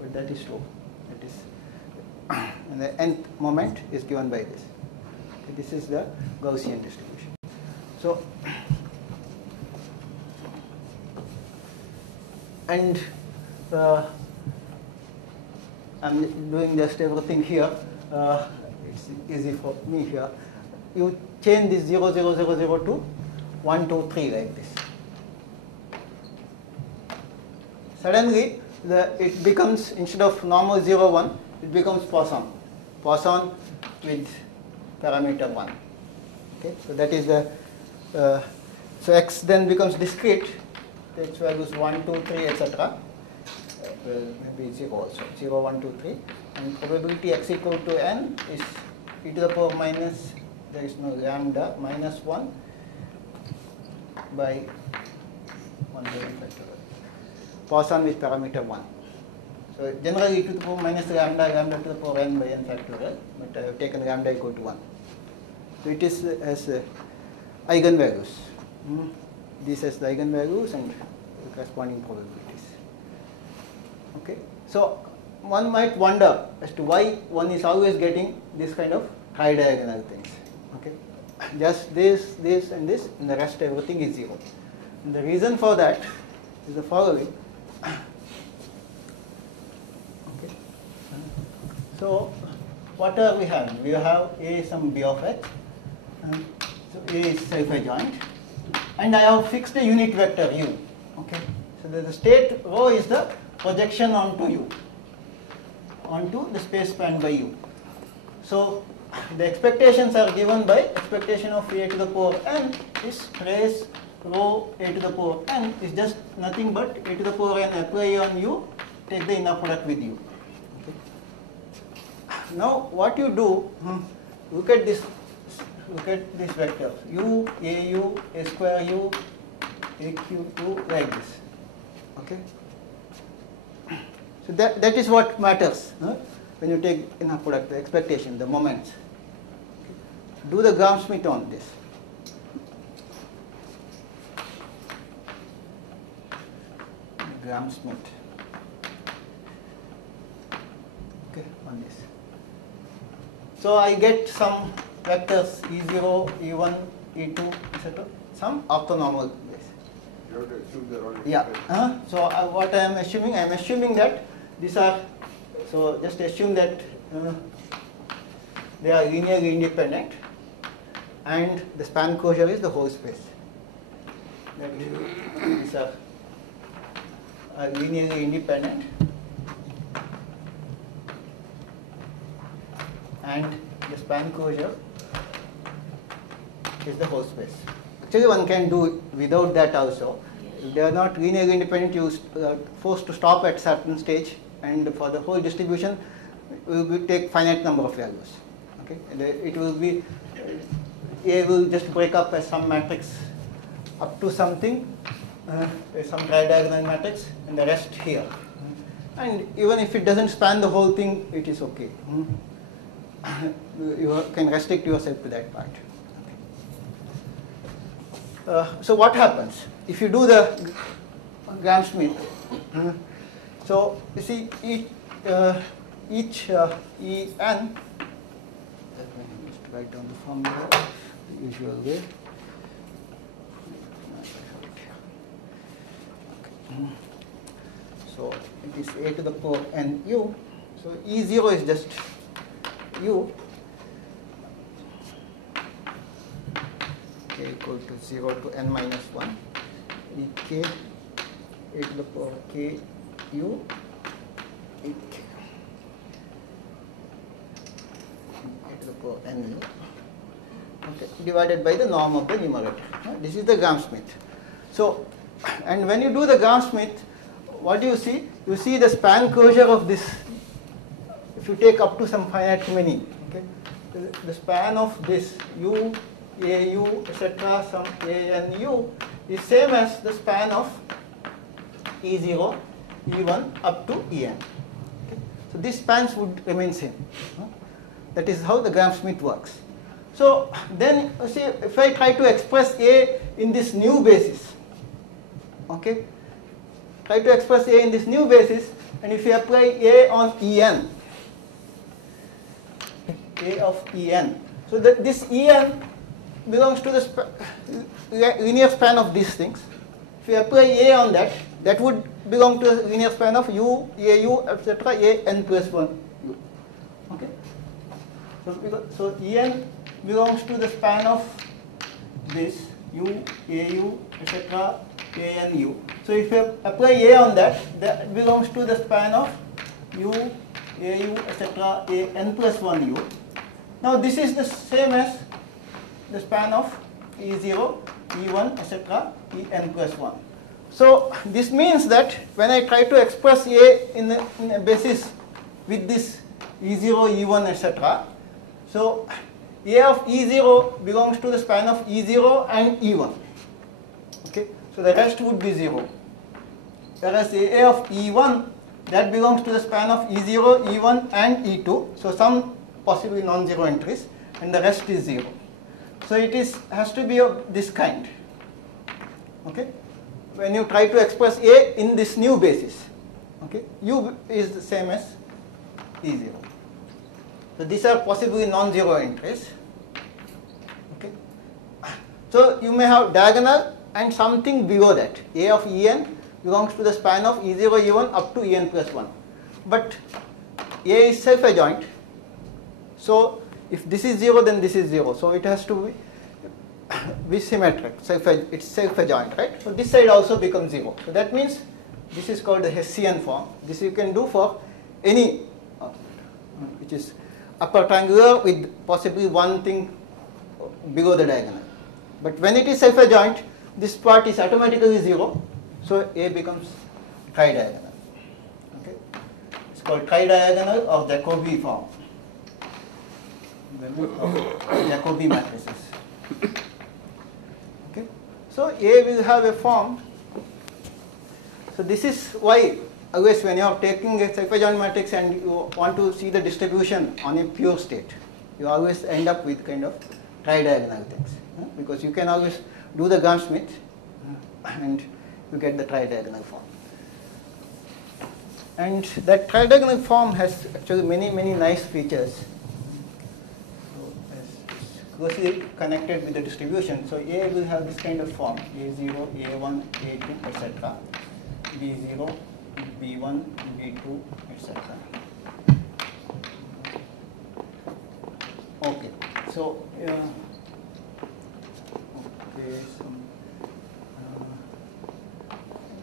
but that is true. That is, and the nth moment is given by this. Okay, this is the Gaussian distribution. So, and I'm doing just everything here. It's easy for me here. You change this 0, 0, 0, 0 to 1, 2, 3 like this. Suddenly, it becomes, instead of normal 0, 1, it becomes Poisson. Poisson with parameter 1. Okay, so that is the So x then becomes discrete, takes values 1, 2, 3, etc. Well, maybe 0 also, 0, 1, 2, 3. And probability x equal to n is e to the power minus, there is no lambda, minus 1 by 1 by n factorial. Poisson with parameter 1. So generally e to the power minus lambda, lambda to the power n by n factorial, but I have taken lambda equal to 1. So it is as eigenvalues. These as the eigenvalues and the corresponding probabilities. Okay. So one might wonder as to why one is always getting this kind of tri-diagonal things. Okay. Just this, this and this, and the rest everything is 0. And the reason for that is the following. Okay. So what are we having? We have A some B of x. So A is self-adjoint. And I have fixed a unit vector u. Okay. So the state rho is the projection onto u, onto the space spanned by u. So the expectations are given by expectation of A to the power n is trace rho A to the power n is just nothing but A to the power n apply on u, take the inner product with u. Okay. Now what you do, look at this vector u, au, a square u, aq u, like this. Okay. So that is what matters when you take inner product, the expectation, the moments. Okay. Do the Gram-Schmidt on this. Gram-Schmidt. Okay, on this. So I get some vectors E0, E1, E2, etc. Some orthonormal base. You have to assume they're all Yeah. different. So what I am assuming that these are, so just assume that they are linearly independent and the span closure is the whole space. That these are linearly independent and the span closure is the whole space. Actually one can do without that also. If they are not linearly independent, you are forced to stop at certain stage, and for the whole distribution we will take finite number of values. Okay, and it will be A will just break up as some matrix up to something, some tri-diagonal matrix, and the rest here. And even if it doesn't span the whole thing, it is okay. You can restrict yourself to that part. So what happens if you do the Gram-Schmidt? So you see each En. Let me just write down the formula the usual way. Okay. So it is A to the power n u. So E0 is just u. K equal to 0 to n minus 1, ek a to the power k u, ek a to the power n u, okay, divided by the norm of the numerator. This is the Gram-Schmidt. So, and when you do the Gram-Schmidt, what do you see? You see the span closure of this, if you take up to some finite many, okay, the span of this u, au, etc., some a n u is same as the span of E0, E1 up to En. Okay. So these spans would remain same. That is how the Gram-Schmidt works. So then see, if I try to express A in this new basis, okay, try to express A in this new basis, and if you apply A on En, A of En, so that this En belongs to the linear span of these things. If you apply A on that, that would belong to the linear span of u, au, etc., a n plus 1 u. Okay. So En belongs to the span of this u, au, etc., a n u. So if you apply A on that, that belongs to the span of u, au, etc., a n plus 1 u. Now this is the same as the span of E0 E1, etc., En plus 1. So this means that when I try to express A in a basis with this E0, E1, etc., so A of E0 belongs to the span of E0 and E1. Okay, so the rest would be 0. Whereas A of E1, that belongs to the span of E0, E1 and E2. So some possibly non-zero entries, and the rest is 0. So it has to be of this kind. Okay, when you try to express A in this new basis, okay, U is the same as E0. So these are possibly non-zero entries. Okay, so you may have diagonal and something below that. A of En belongs to the span of E0, E1 up to En plus 1. But A is self-adjoint. So if this is 0, then this is 0. So it has to be symmetric. It's self-adjoint, right? So this side also becomes 0. So that means this is called the Hessian form. This you can do for any, which is upper triangular with possibly one thing below the diagonal. But when it is self-adjoint, this part is automatically 0. So A becomes tridiagonal. Okay, it's called tridiagonal or Jacobi form. Jacobi matrices. Okay, so A will have a form. So this is why always when you are taking a self-adjoint matrix and you want to see the distribution on a pure state, you always end up with kind of tridiagonal things, because you can always do the Gram-Schmidt and you get the tridiagonal form. And that tridiagonal form has actually many nice features. So it's closely connected with the distribution. So A will have this kind of form: A0, A1, A2, etc. B0, B1, B2, etc. Okay, so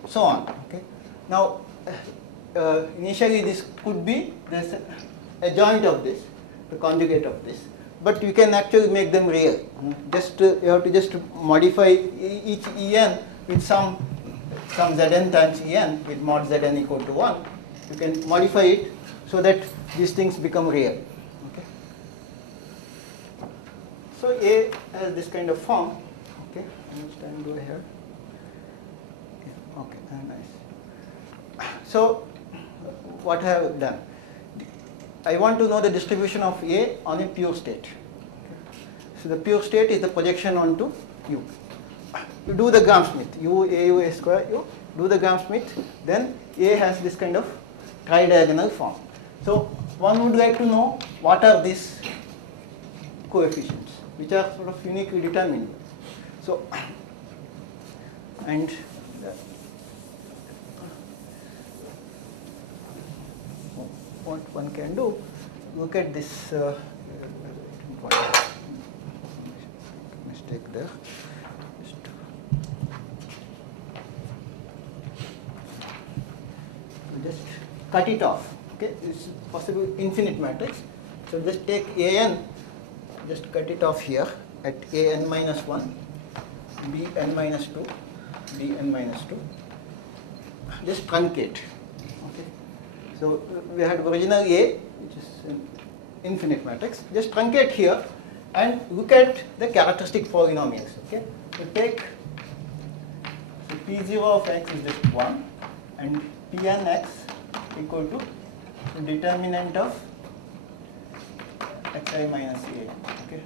so on. Okay, now initially this could be this adjoint of this, the conjugate of this, but you can actually make them real. Just you have to just modify each En with some Zn times En with mod Zn equal to 1. You can modify it so that these things become real. Okay. So A has this kind of form. Okay, I'm go here. Okay, nice. So what I have done, I want to know the distribution of A on a pure state. So the pure state is the projection onto U. You do the Gram-Schmidt, U, A square, U, do the Gram-Schmidt, then A has this kind of tridiagonal form. So one would like to know what are these coefficients, which are sort of uniquely determined. So, and what one can do, look at this mistake there. Just cut it off. Okay, it's possible infinite matrix. So just take An, just cut it off here at An minus 1, Bn minus 2, Bn minus 2. Just truncate. Okay. So we had original A, which is an infinite matrix. Just truncate here and look at the characteristic polynomials. Okay. So take P0 of x is just 1 and Pn x equal to the determinant of xi minus a. Okay,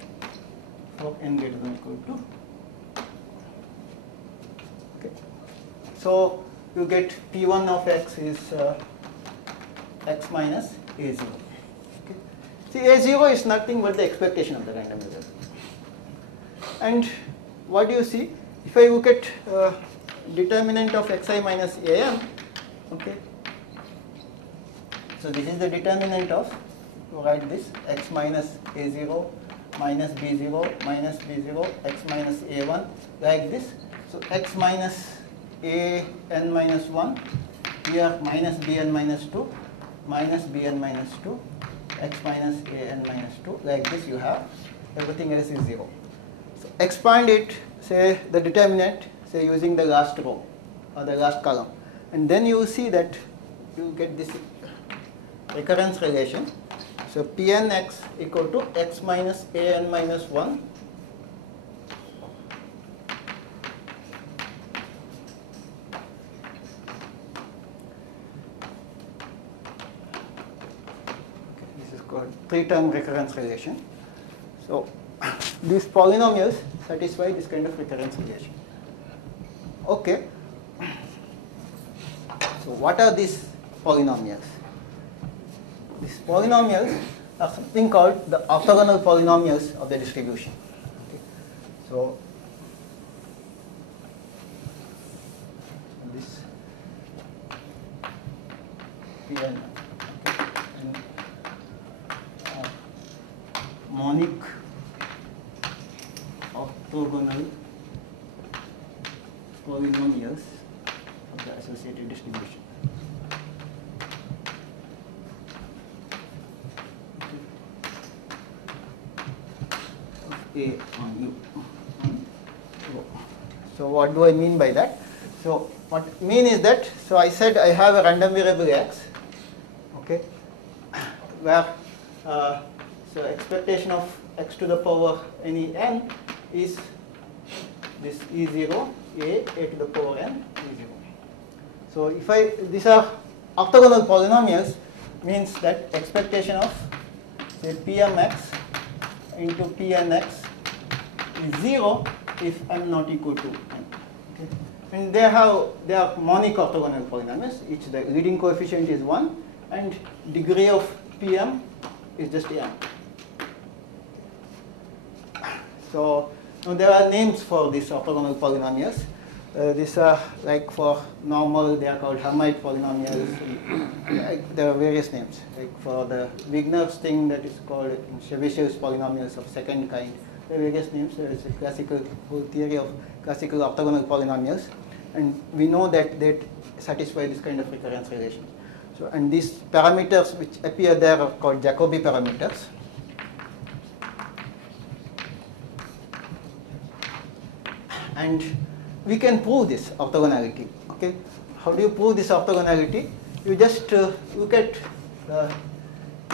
for n greater than or equal to. Okay, so you get P1 of x is x minus a0. Okay, see a0 is nothing but the expectation of the random variable. And what do you see? If I look at determinant of xi minus am, okay. So this is the determinant of, to write this, x minus a0 minus b0 minus b0 x minus a1 like this. So x minus an minus 1, here minus bn minus 2, minus bn minus 2, x minus an minus 2, like this you have, everything else is 0. So expand it say the determinant, say using the last row or the last column, and then you see that you get this recurrence relation. So Pnx equal to x minus an minus 1 called 3-term recurrence relation. So these polynomials satisfy this kind of recurrence relation. Okay. So what are these polynomials? These polynomials are something called the orthogonal polynomials of the distribution. Okay. So this Pn, monic orthogonal polynomials of the associated distribution. A on U. So what do I mean by that? So what I mean is that, so I said I have a random variable x, okay, where so expectation of x to the power any n is this E0, a to the power n, E0. So if these are orthogonal polynomials, means that expectation of say Pmx into Pnx is 0 if m not equal to n. Okay. And they are monic orthogonal polynomials. Each the leading coefficient is 1 and degree of Pm is just m. So now there are names for these orthogonal polynomials. These are like for normal, they are called Hermite polynomials. There are various names. Like for the Wigner's thing, that is called Chebyshev's polynomials of second kind. There are various names. There is a classical whole theory of classical orthogonal polynomials, and we know that they satisfy this kind of recurrence relation. So, and these parameters which appear there are called Jacobi parameters. And we can prove this orthogonality. Okay, how do you prove this orthogonality? You just look at the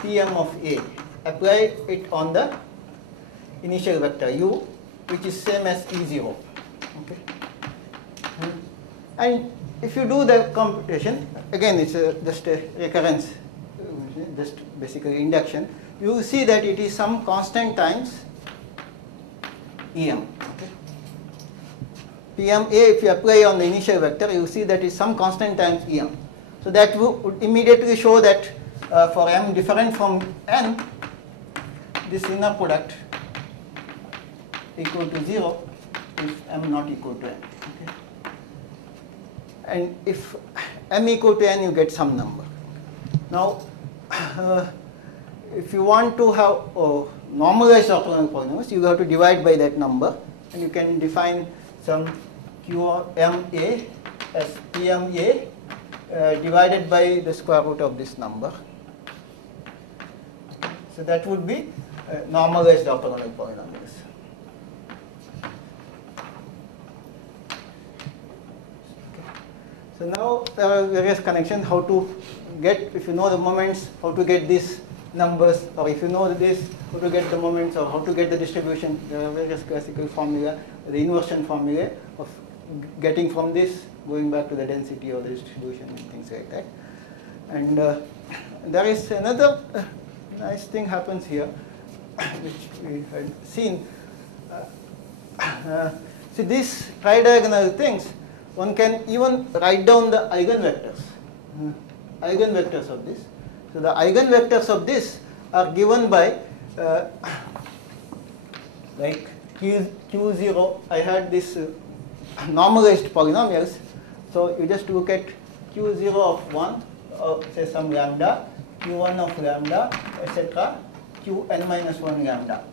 Pm of A, apply it on the initial vector u, which is same as E0. Okay, and if you do the computation, again it's just a recurrence, just basically induction. You will see that it is some constant times Em. Okay. Pm A, if you apply on the initial vector, you see that is some constant times Em. So that would immediately show that for m different from n, this inner product equal to 0 if m not equal to n. Okay. And if m equal to n, you get some number. Now, if you want to have normalized orthogonal polynomials, you have to divide by that number, and you can define some QMA as PMA divided by the square root of this number. So that would be normalized orthogonal polynomials. Okay. So now there are various connections how to get, if you know the moments, how to get these numbers, or if you know this, how to get the moments, or how to get the distribution. There are various classical formula, the inversion formula of getting from this, going back to the density of the distribution and things like that. And there is another nice thing happens here, which we had seen. See, these tridiagonal things, one can even write down the eigenvectors, eigenvectors of this. So the eigenvectors of this are given by like Q0. I had this normalized polynomials. So you just look at Q0 of 1, or say some lambda, Q1 of lambda, etc., Qn minus 1 lambda,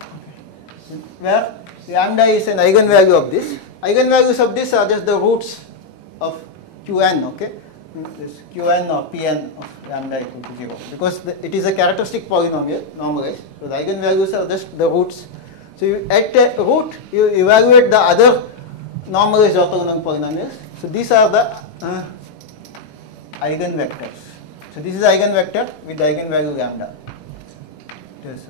where lambda is an eigenvalue of this. Eigenvalues of this are just the roots of Qn, okay? This Qn or Pn of lambda equal to 0, because it is a characteristic polynomial, normalized. So the eigenvalues are just the roots. So you, at a root, you evaluate the other normalized orthogonal polynomials. So these are the eigenvectors. So this is eigenvector with eigenvalue lambda. Yes,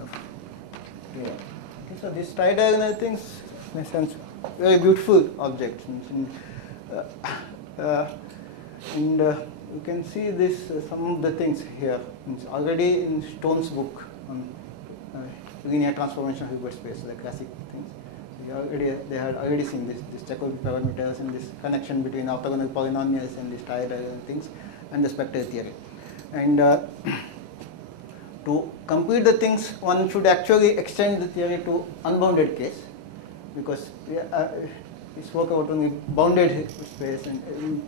yeah. Okay, so these tridiagonal things, in a sense, very beautiful objects. And you can see this some of the things here. It's already in Stone's book on linear transformation of Hilbert space, the classic things. They had already seen this Jacobi parameters and this connection between orthogonal polynomials and these tridiagonal things and the spectral theory. And to complete the things, one should actually extend the theory to unbounded case, because we spoke about only bounded Hilbert space and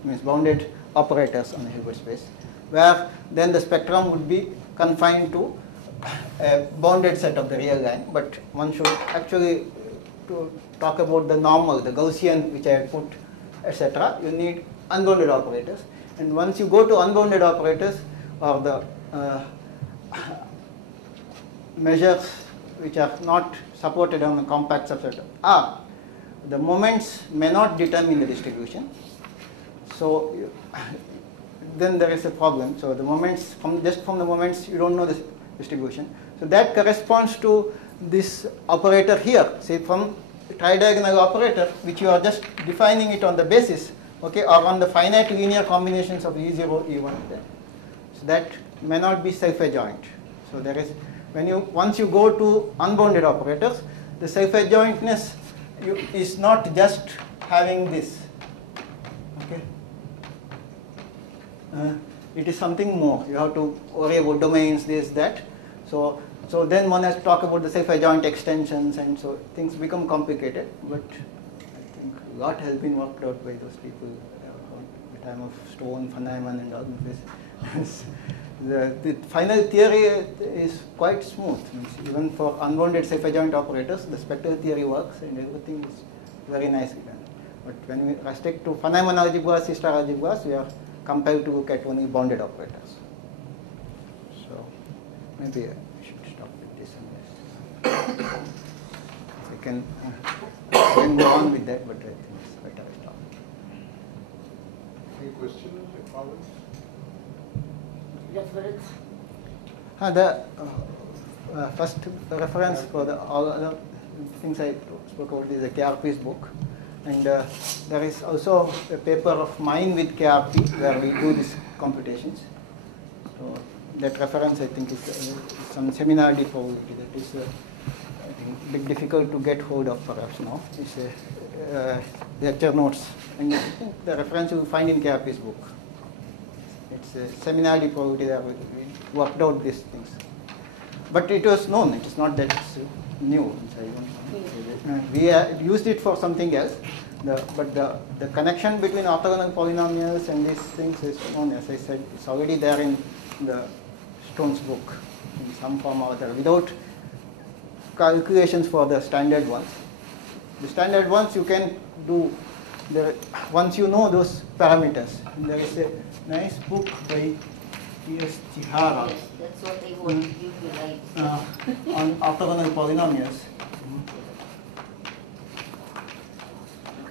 means bounded operators on the Hilbert space, where then the spectrum would be confined to a bounded set of the real line. But one should actually, to talk about the normal, the Gaussian which I had put, etc., you need unbounded operators. And once you go to unbounded operators, or the measures which are not supported on a compact subset R, the moments may not determine the distribution. So then there is a problem. So the moments, just from the moments, you don't know the distribution. So that corresponds to this operator here, say from tridiagonal operator, which you are just defining it on the basis, okay, or on the finite linear combinations of E0, E1. So that may not be self-adjoint. So there is, once you go to unbounded operators, the self-adjointness is not just having this. Okay. It is something more. You have to worry about domains, this, that. So then one has to talk about the self-adjoint extensions, and so things become complicated. But I think a lot has been worked out by those people at the time of Stone, Van Neumann, and all of this. The final theory is quite smooth. Even for unbounded self-adjoint operators, the spectral theory works and everything is very nicely done. But when we restrict to Van Neumann algebras, C-star algebras, we are compelled to look at only bounded operators. So maybe I should stop with this and this. I can go on with that, but I think it's better I stop. Any questions or comments? Reference. The first reference for all other things I spoke about is the KRP's book. And there is also a paper of mine with KRP where we do these computations. So that reference, I think, is some seminar probability that is, I think, a bit difficult to get hold of perhaps now. It's lecture notes. And I think the reference you will find in KRP's book. It's a seminar probability that we worked out these things. But it was known, it is not that it's new. We used it for something else. But the connection between orthogonal polynomials and these things is known, as I said, it's already there in the Stone's book in some form or other, without calculations for the standard ones. The standard ones you can do once you know those parameters. And there is a nice book by T.S. Chihara. Yes, that's what I want you to write. On orthogonal polynomials,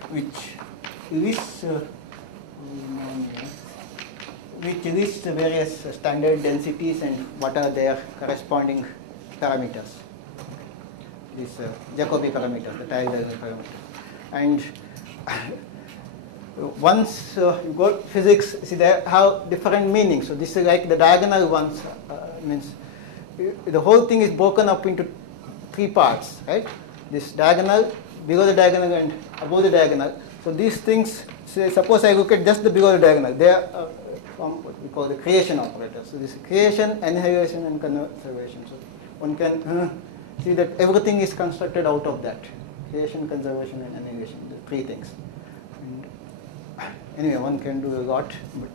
which lists the various standard densities and what are their corresponding parameters. This Jacobi parameter, the tridiagonal parameter. And once you got physics, see they have different meanings. So this is like the diagonal ones, means the whole thing is broken up into three parts, right? This diagonal, below the diagonal and above the diagonal. So these things, say, suppose I look at just the below the diagonal, they are from what we call the creation operators. So this creation, annihilation, and conservation. So one can see that everything is constructed out of that. Creation, conservation, and annihilation, the three things. And anyway, one can do a lot, but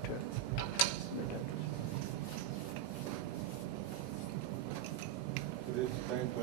It is time for